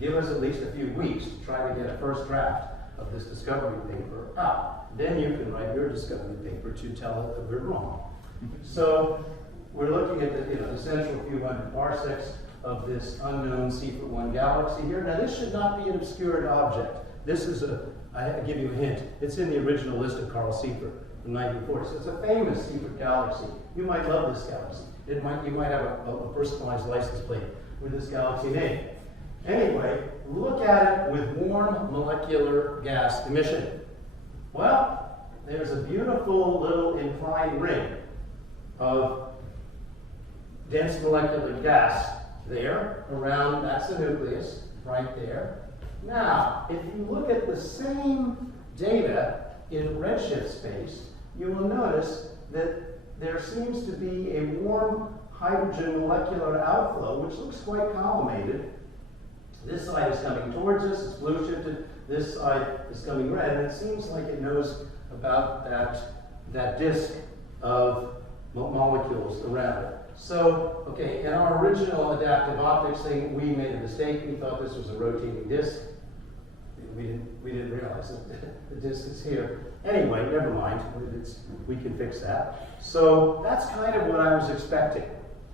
Give us at least a few weeks to try to get a first draft of this discovery paper out. Then you can write your discovery paper to tell it that we're wrong. So we're looking at the central few hundred parsecs of this unknown Secret 1 galaxy here. Now this should not be an obscured object. This is I give you a hint. It's in the original list of Carl Seyfert from 1940. So it's a famous Seyfert galaxy. You might love this galaxy. You might have a personalized license plate with this galaxy name. Anyway, look at it with warm molecular gas emission. Well, there's a beautiful little inclined ring of dense molecular gas there around, that's the nucleus, right there. Now, if you look at the same data in redshift space, you will notice that there seems to be a warm hydrogen molecular outflow, which looks quite collimated. This side is coming towards us, it's blue shifted, this side is coming red, and it seems like it knows about that disk of molecules around it. So, okay, in our original adaptive optics thing, we made a mistake. We thought this was a rotating disk. We didn't realize that the disk is here. Anyway, never mind. We can fix that. So that's kind of what I was expecting.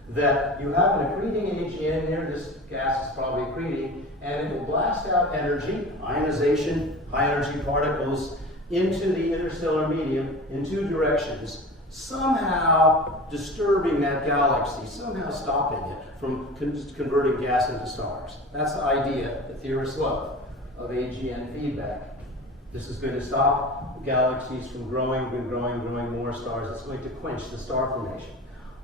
That you have an accreting AGN here. This gas is probably accreting, and it will blast out energy, ionization, high energy particles into the interstellar medium in two directions, somehow disturbing that galaxy, somehow stopping it from converting gas into stars. That's the idea that theorists love of AGN feedback. This is going to stop galaxies from growing more stars. It's going to quench the star formation.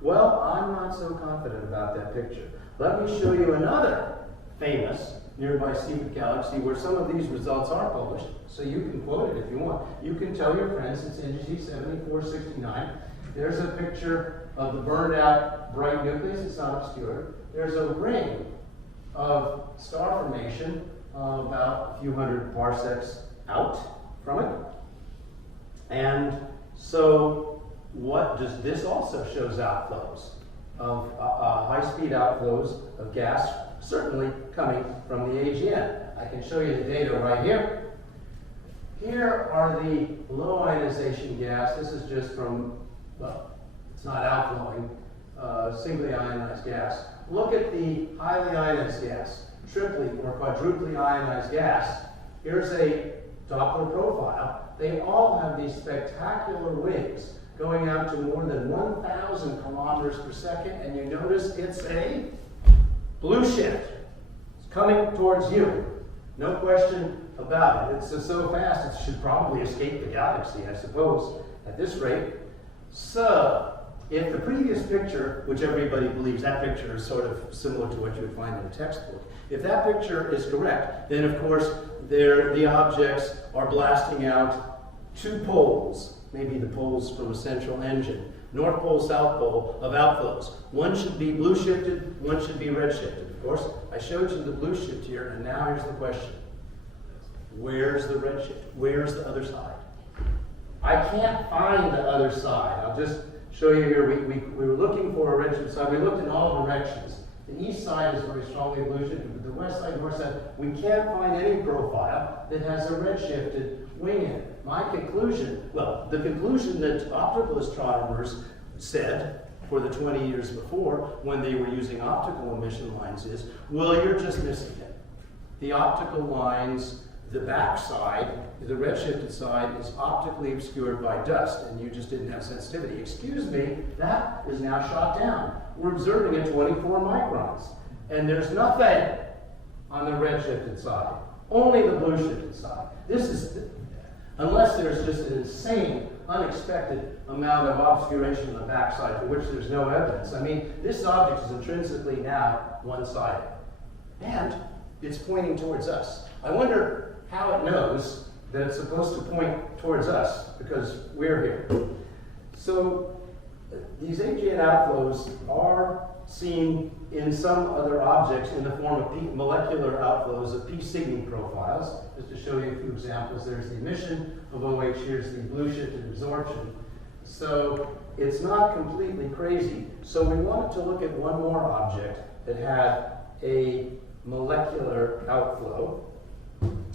Well, I'm not so confident about that picture. Let me show you another famous nearby Seyfert galaxy where some of these results are published. So you can quote it if you want. You can tell your friends it's NGC 7469. There's a picture of the burned out bright nucleus. It's not obscured. There's a ring of star formation about a few hundred parsecs out from it. And so what does this also shows outflows of high-speed outflows of gas, certainly coming from the AGN. I can show you the data right here. Here are the low ionization gas. This is just from, well, it's not outflowing, singly ionized gas. Look at the highly ionized gas, triply or quadruply ionized gas. Here's a Doppler profile. They all have these spectacular wings going out to more than 1,000 kilometers per second, and you notice it's a blue shift. It's coming towards you. No question about it. It's so fast it should probably escape the galaxy, I suppose, at this rate. So, if the previous picture, which everybody believes that picture is sort of similar to what you would find in a textbook, if that picture is correct, then of course the objects are blasting out two poles, maybe the poles from a central engine, North Pole, South Pole of outflows. One should be blue shifted, one should be red shifted. Of course, I showed you the blue shift here, and now here's the question. Where's the red shift? Where's the other side? I can't find the other side. I'll just show you here. We were looking for a redshift side. We looked in all directions. The east side is very strongly blue shifted, but the west side, north side, we can't find any profile that has a redshifted wing in it. My conclusion, well, the conclusion that optical astronomers said for the 20 years before when they were using optical emission lines is, well, you're just missing it. The optical lines, the back side, the redshifted side, is optically obscured by dust, and you just didn't have sensitivity. Excuse me, that is now shot down. We're observing at 24 microns, and there's nothing on the redshifted side, only the blue shifted side. This is, unless there's just an insane, unexpected amount of obscuration on the backside for which there's no evidence. I mean, this object is intrinsically now one-sided, and it's pointing towards us. I wonder how it knows that it's supposed to point towards us, because we're here. So these AGN outflows are seen in some other objects in the form of molecular outflows of p-Cygni profiles. Just to show you a few examples, there's the emission of OH, here's the blue shifted absorption. So it's not completely crazy. So we wanted to look at one more object that had a molecular outflow.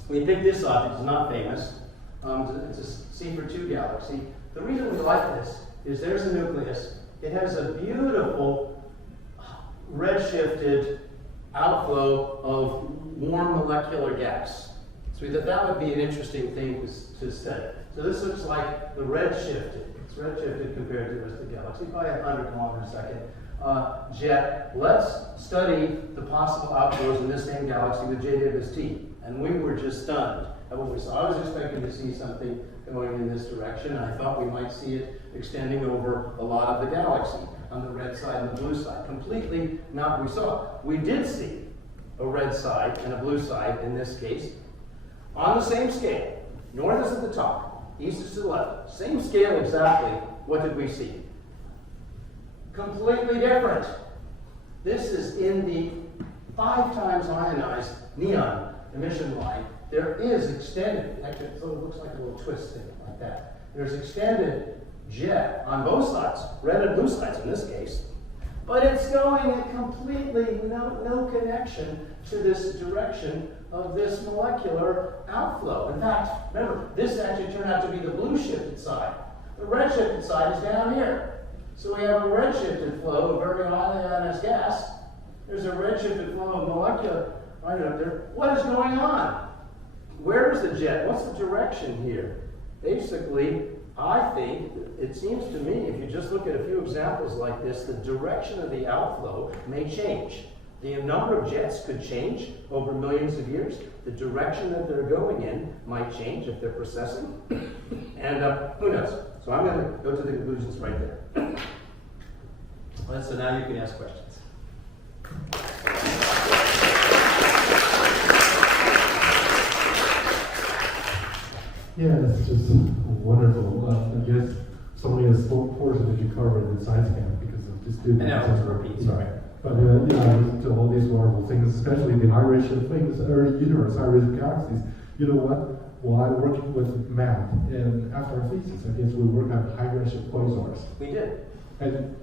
We think this object is not famous. It's a Seyfert 2 galaxy. The reason we like this is there's a nucleus. It has a beautiful redshifted outflow of warm molecular gas. It's So we thought that would be an interesting thing to study. So this looks like the redshifted. It's redshifted compared to the rest of the galaxy by 100 kilometers a second jet. Let's study the possible outflows in this same galaxy with JWST. And we were just stunned at what we saw. I was expecting to see something going in this direction, and I thought we might see it extending over a lot of the galaxy on the red side and the blue side. Completely not what we saw. We did see a red side and a blue side in this case on the same scale. North is at the top, east is to the left. Same scale exactly. What did we see? Completely different. This is in the 5 times ionized neon emission line. There is extended, actually it looks like a little twist thing like that. There's extended jet on both sides, red and blue sides in this case, but it's going at completely no connection to this direction of this molecular outflow. In fact, remember, this actually turned out to be the blue shifted side. The red shifted side is down here. So we have a redshifted flow of very highly ionized gas. There's a redshifted flow of molecular right up there. What is going on? Where is the jet? What's the direction here? Basically, I think, it seems to me, if you just look at a few examples like this, the direction of the outflow may change. The number of jets could change over millions of years. The direction that they're going in might change if they're processing. And who knows? So I'm going to go to the conclusions right there. So now you can ask questions. Yeah, it's just wonderful. I guess so many portions that you covered in science camp because of this student. And now it's repeat, sorry. But yeah, I listened to all these wonderful things, especially the high redshift things, early universe, high redshift galaxies. You know what? While working with math, and after our thesis, I guess we worked on high redshift quasars. We did. And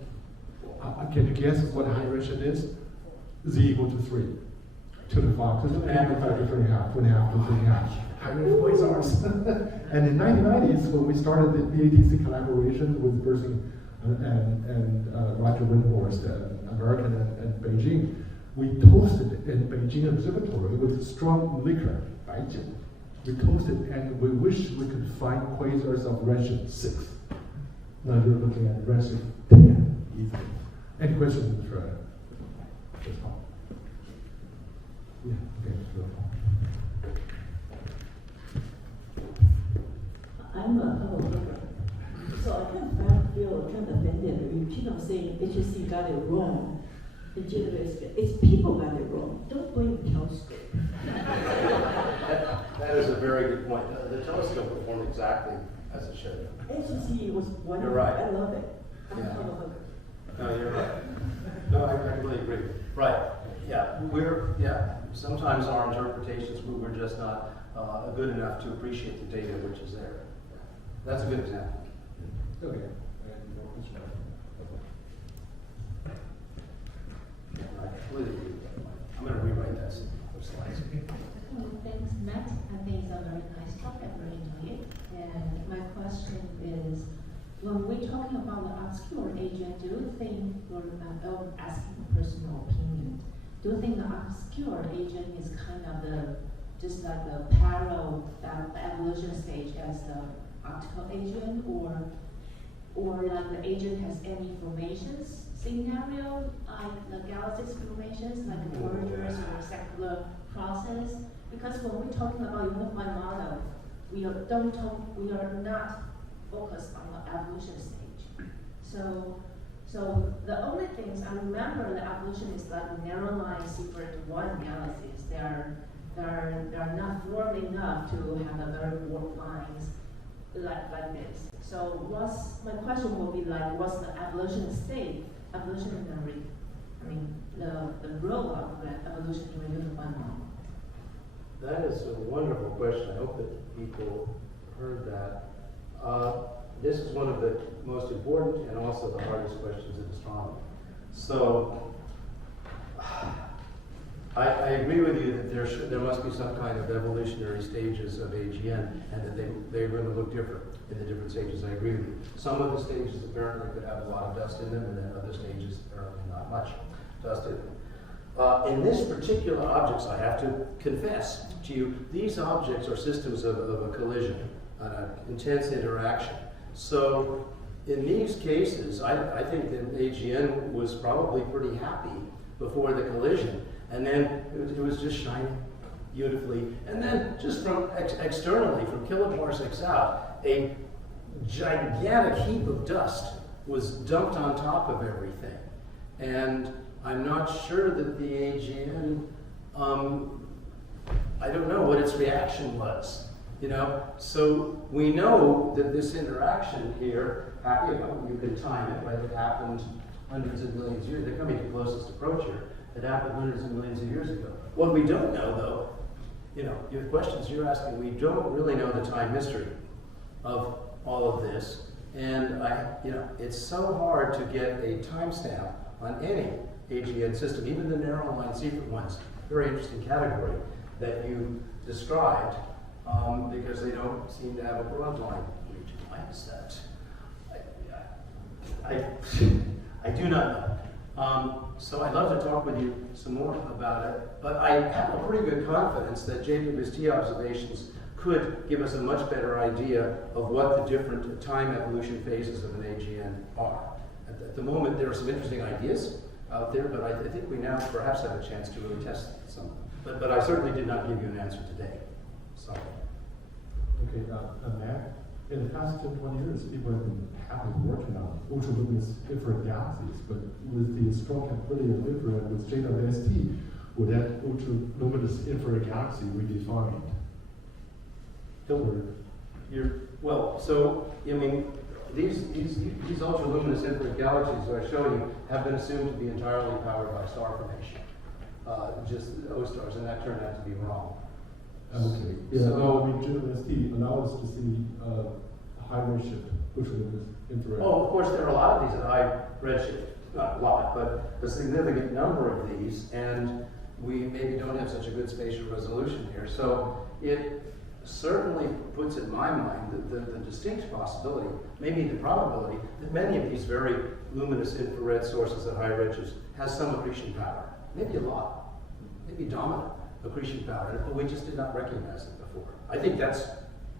can you guess what high redshift is? Z equal to 3. 2 to the 5, 2 to the 5 to 3.5, 2.5 to 3.5. High redshift quasars. And in the 1990s, when we started the ATC collaboration with Bursing and Roger Windhorst, American and Beijing, we toasted in Beijing Observatory with strong liquor, baijian. We toasted and we wished we could find quasars of redshift 6. Now you're looking at redshift 10 easily. Any questions for this one? Yeah, okay, sure. I'm a Hubble looker, so I feel kind of offended when people saying HSC got it wrong. It's people got it wrong. Don't blame the telescope. That is a very good point. The telescope performed exactly as it should. HSC was wonderful. You're right. I love it. I'm Yeah. a Hubble hooker. No, you're right. No, I completely agree. Right. Yeah, sometimes our interpretations, we're just not good enough to appreciate the data which is there. That's a good example. Okay. I completely agree with that. I'm going to rewrite those slides. Thanks, Matt. I think it's a very nice talk. I really enjoyed it. And my question is, when we're talking about the obscure agent, do you think, or asking a personal opinion, do you think the obscure agent is kind of just like the parallel evolution stage as the optical agent, or like the agent has any formations scenario, like the galaxies formations, like the mergers or secular process? Because when we're talking about unified model, we are not focused on the evolution stage. So the only things I remember, the evolution is like narrow line secret one galaxies. They are not formed enough to have a very warped lines like this. So my question will be like, what's the evolution state, evolutionary, the role of the evolution in a unified model? That is a wonderful question. I hope that people heard that. This is one of the most important and also the hardest questions in astronomy. So, I agree with you that there must be some kind of evolutionary stages of AGN, and that they're going to look different in the different stages. I agree with you. Some of the stages apparently could have a lot of dust in them, and then other stages apparently not much dust in them. In this particular objects, I have to confess to you, these objects are systems of a collision, an intense interaction. So in these cases, I think that AGN was probably pretty happy before the collision, and then it was just shining beautifully. And then just from externally, from kiloparsecs out, a gigantic heap of dust was dumped on top of everything. And I'm not sure that the AGN, I don't know what its reaction was, you know? So we know that this interaction here, you know, you can time it, right? It happened hundreds of millions of years. They're coming to closest approach here. It happened hundreds of millions of years ago. What we don't know, though, you know, your questions you're asking, we don't really know the time history of all of this. And you know, it's so hard to get a timestamp on any AGN system, even the narrow line secret ones. Very interesting category that you described, because they don't seem to have a broad line region. Why is that? I do not know. So I'd love to talk with you some more about it, but I have a pretty good confidence that JWST observations could give us a much better idea of what the different time evolution phases of an AGN are. At the moment, there are some interesting ideas out there, but I think we now perhaps have a chance to really test some. But I certainly did not give you an answer today. Sorry. Okay, Matt, in the past 10, 20 years, people have been happily working on ultra-luminous infrared galaxies, but with the strong capability of infrared with JWST, would that ultra-luminous infrared galaxy redefined? Well, so, I mean, these ultra-luminous infrared galaxies that I show you have been assumed to be entirely powered by star formation, just O-stars, and that turned out to be wrong. Okay. Yeah, So, no, I mean, JWST allows us to see high redshift ultra-luminous infrared. oh, of course, there are a lot of these at high redshift. Not a lot, but a significant number of these, and we maybe don't have such a good spatial resolution here. So it certainly puts in my mind the distinct possibility, maybe the probability, that many of these very luminous infrared sources at high redshifts has some accretion power. Maybe a lot, maybe dominant accretion power, but we just did not recognize it before. I think that's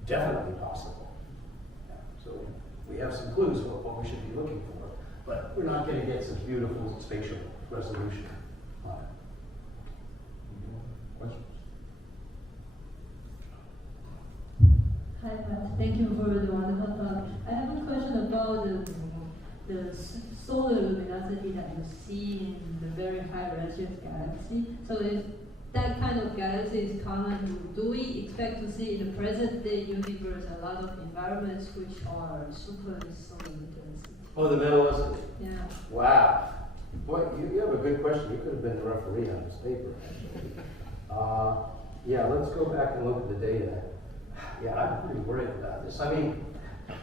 definitely possible. Yeah, so we have some clues for what we should be looking for, but we're not going to get some beautiful spatial resolution on it. Questions? Hi, Matt. Thank you for the wonderful talk. I have a question about the solar luminosity that you see in the very high redshift galaxy. So if that kind of galaxy is common, do we expect to see in the present day universe a lot of environments which are super solar intensity? Oh, the metallicity. Yeah. Wow. Boy, you have a good question. You could have been the referee on this paper, actually. Yeah, let's go back and look at the data. Yeah, I'm pretty worried about this. I mean,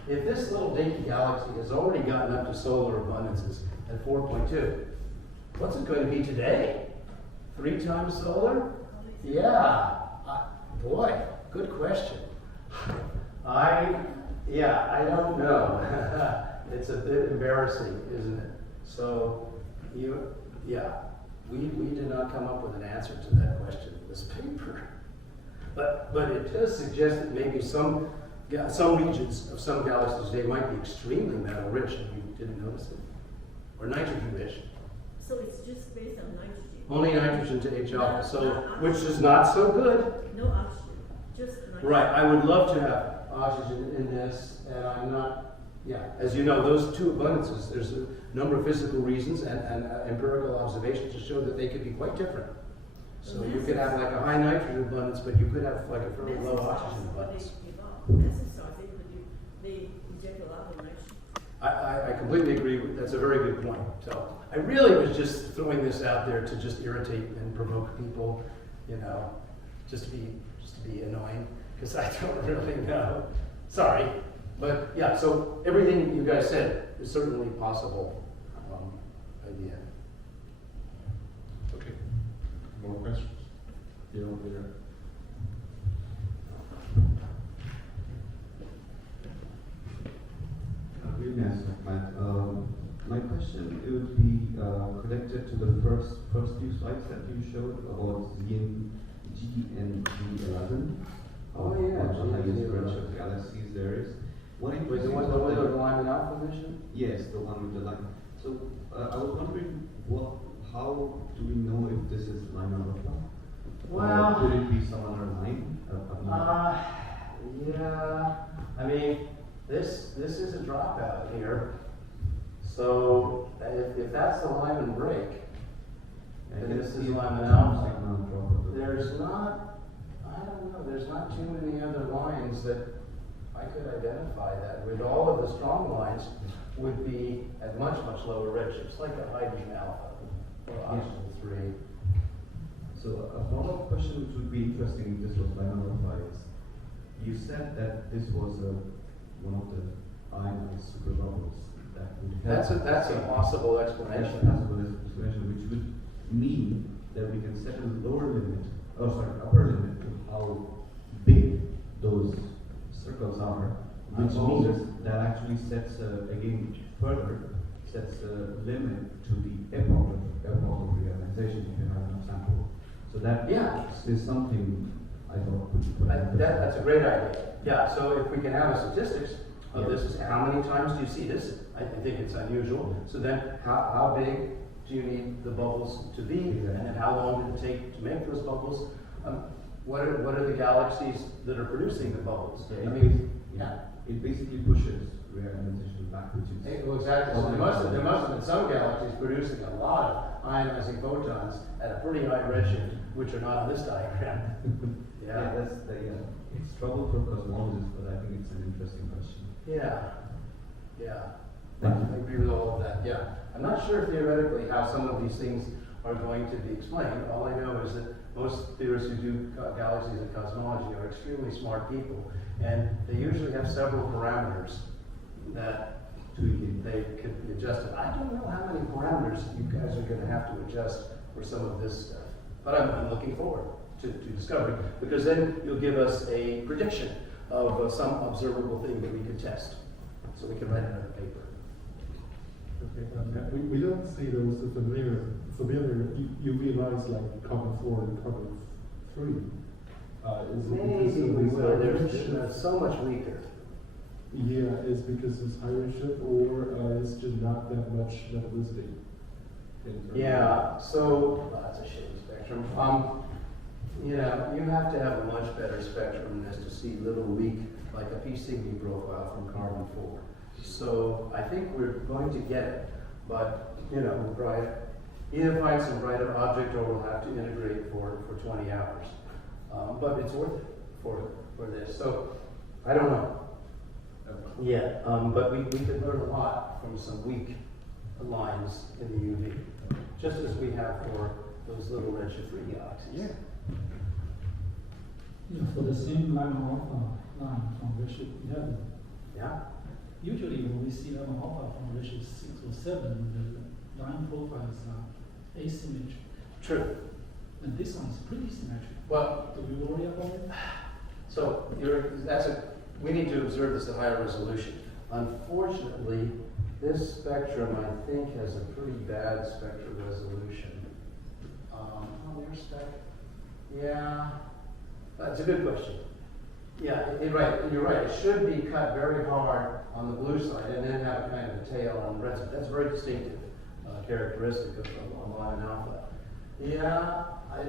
if this little dinky galaxy has already gotten up to solar abundances at 4.2, what's it going to be today? 3 times solar? Yeah. Boy, good question. I don't know. It's a bit embarrassing, isn't it? So, we did not come up with an answer to that question in this paper. But it does suggest that maybe some regions of some galaxies today might be extremely metal rich and you didn't notice it. Or nitrogen rich. So it's just based on nitrogen? Only nitrogen to H alpha, so which is not so good. No oxygen, just nitrogen. Right, I would love to have oxygen in this, and I'm not, as you know, those 2 abundances, there's a number of physical reasons and empirical observations to show that they could be quite different. So you could have like a high nitrogen abundance, but you could have like a fairly low oxygen abundance. Massive stars, they inject a lot of nitrogen. I completely agree. That's a very good point. So I really was just throwing this out there to just irritate and provoke people, you know, just to be annoying, because I don't really know. Sorry, but yeah. So everything you guys said is certainly a possible idea. Okay. More questions? Here over there. Really nice, Matt. My question would be, could connected to the first few slides that you showed about G11. Oh, yeah, The highest G11. redshift galaxies there is. What Wait, the one with the Lyman alpha mission? Yes, the one with the line. So I was wondering, how do we know if this is Lyman alpha? Well, could it be some other line? Yeah. I mean, this is a dropout here. So if that's the Lyman break, then this is Lyman alpha. There's not, I don't know, there's not too many other lines that I could identify that with. All of the strong lines would be at much, much lower redshifts, like a hydrogen alpha or oxygen 3. So a follow-up question which would be interesting if this was Lyman alpha is, you said that this was one of the ionized superbubbles that would help. That's a possible explanation. That's a possible explanation, which would mean that we can set a upper limit to how big those circles are, which means that actually sets again further sets a limit to the epoch of reionization if you have enough sample. So that is something I thought could That's a great idea. Yeah, so if we can have a statistics of this, how many times do you see this? I think it's unusual. So then how big do you need the bubbles to be? And then how long did it take to make those bubbles? What are the galaxies that are producing the bubbles? It basically pushes reionization back, which is Well, exactly. So there must have been some galaxies producing a lot of ionizing photons at a pretty high redshift, which are not on this diagram. It's trouble for cosmologists, but I think it's an interesting question. I agree with all of that. Yeah, I'm not sure theoretically how some of these things are going to be explained. All I know is that most theorists who do galaxies and cosmology are extremely smart people, and they usually have several parameters that they could be adjusted. I don't know how many parameters you guys are going to have to adjust for some of this stuff, but I'm looking forward to discovering, because then you'll give us a prediction of some observable thing that we could test, so we can write another paper. Okay, we don't see those familiar UV lines like carbon 4 and carbon 3. Is it because Maybe of we these will. They're redshifts? so much weaker. Yeah, it's because it's higher shift, or it's just not that much metallicity. Yeah, so that's a shitty spectrum. You have to have a much better spectrum than this to see little weak, like a P-Cygni profile from carbon 4. So I think we're going to get it, but we'll probably either find some brighter object or we'll have to integrate for 20 hours. But it's worth it for this. So I don't know. Yeah, but we could learn a lot from some weak lines in the UV, just as we have for those little redshift free galaxies. For the same Lyman alpha line from redshift 11. Yeah. Usually when we see Lyman alpha from redshift 6 or 7, the line profiles are asymmetric. True. And this one is pretty symmetric. Well, Do we worry about it? so we need to observe this at higher resolution. Unfortunately, this spectrum, I think, has a pretty bad spectral resolution. There's spec. Yeah, that's a good question. Yeah, you're right. It should be cut very hard on the blue side and then have kind of a tail on the red side. That's a very distinctive characteristic of Lyman alpha. Yeah,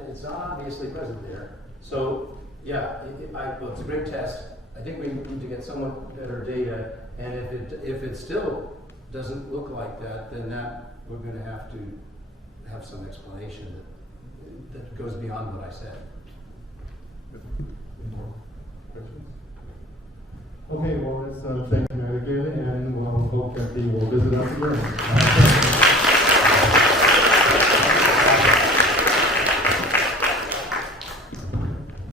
it's not obviously present there. So, yeah, it's a great test. I think we need to get somewhat better data, and if it still doesn't look like that, then we're going to have some explanation that goes beyond what I said. Any more questions? Okay, well, let's thank you again, and we'll hope that you will visit us again.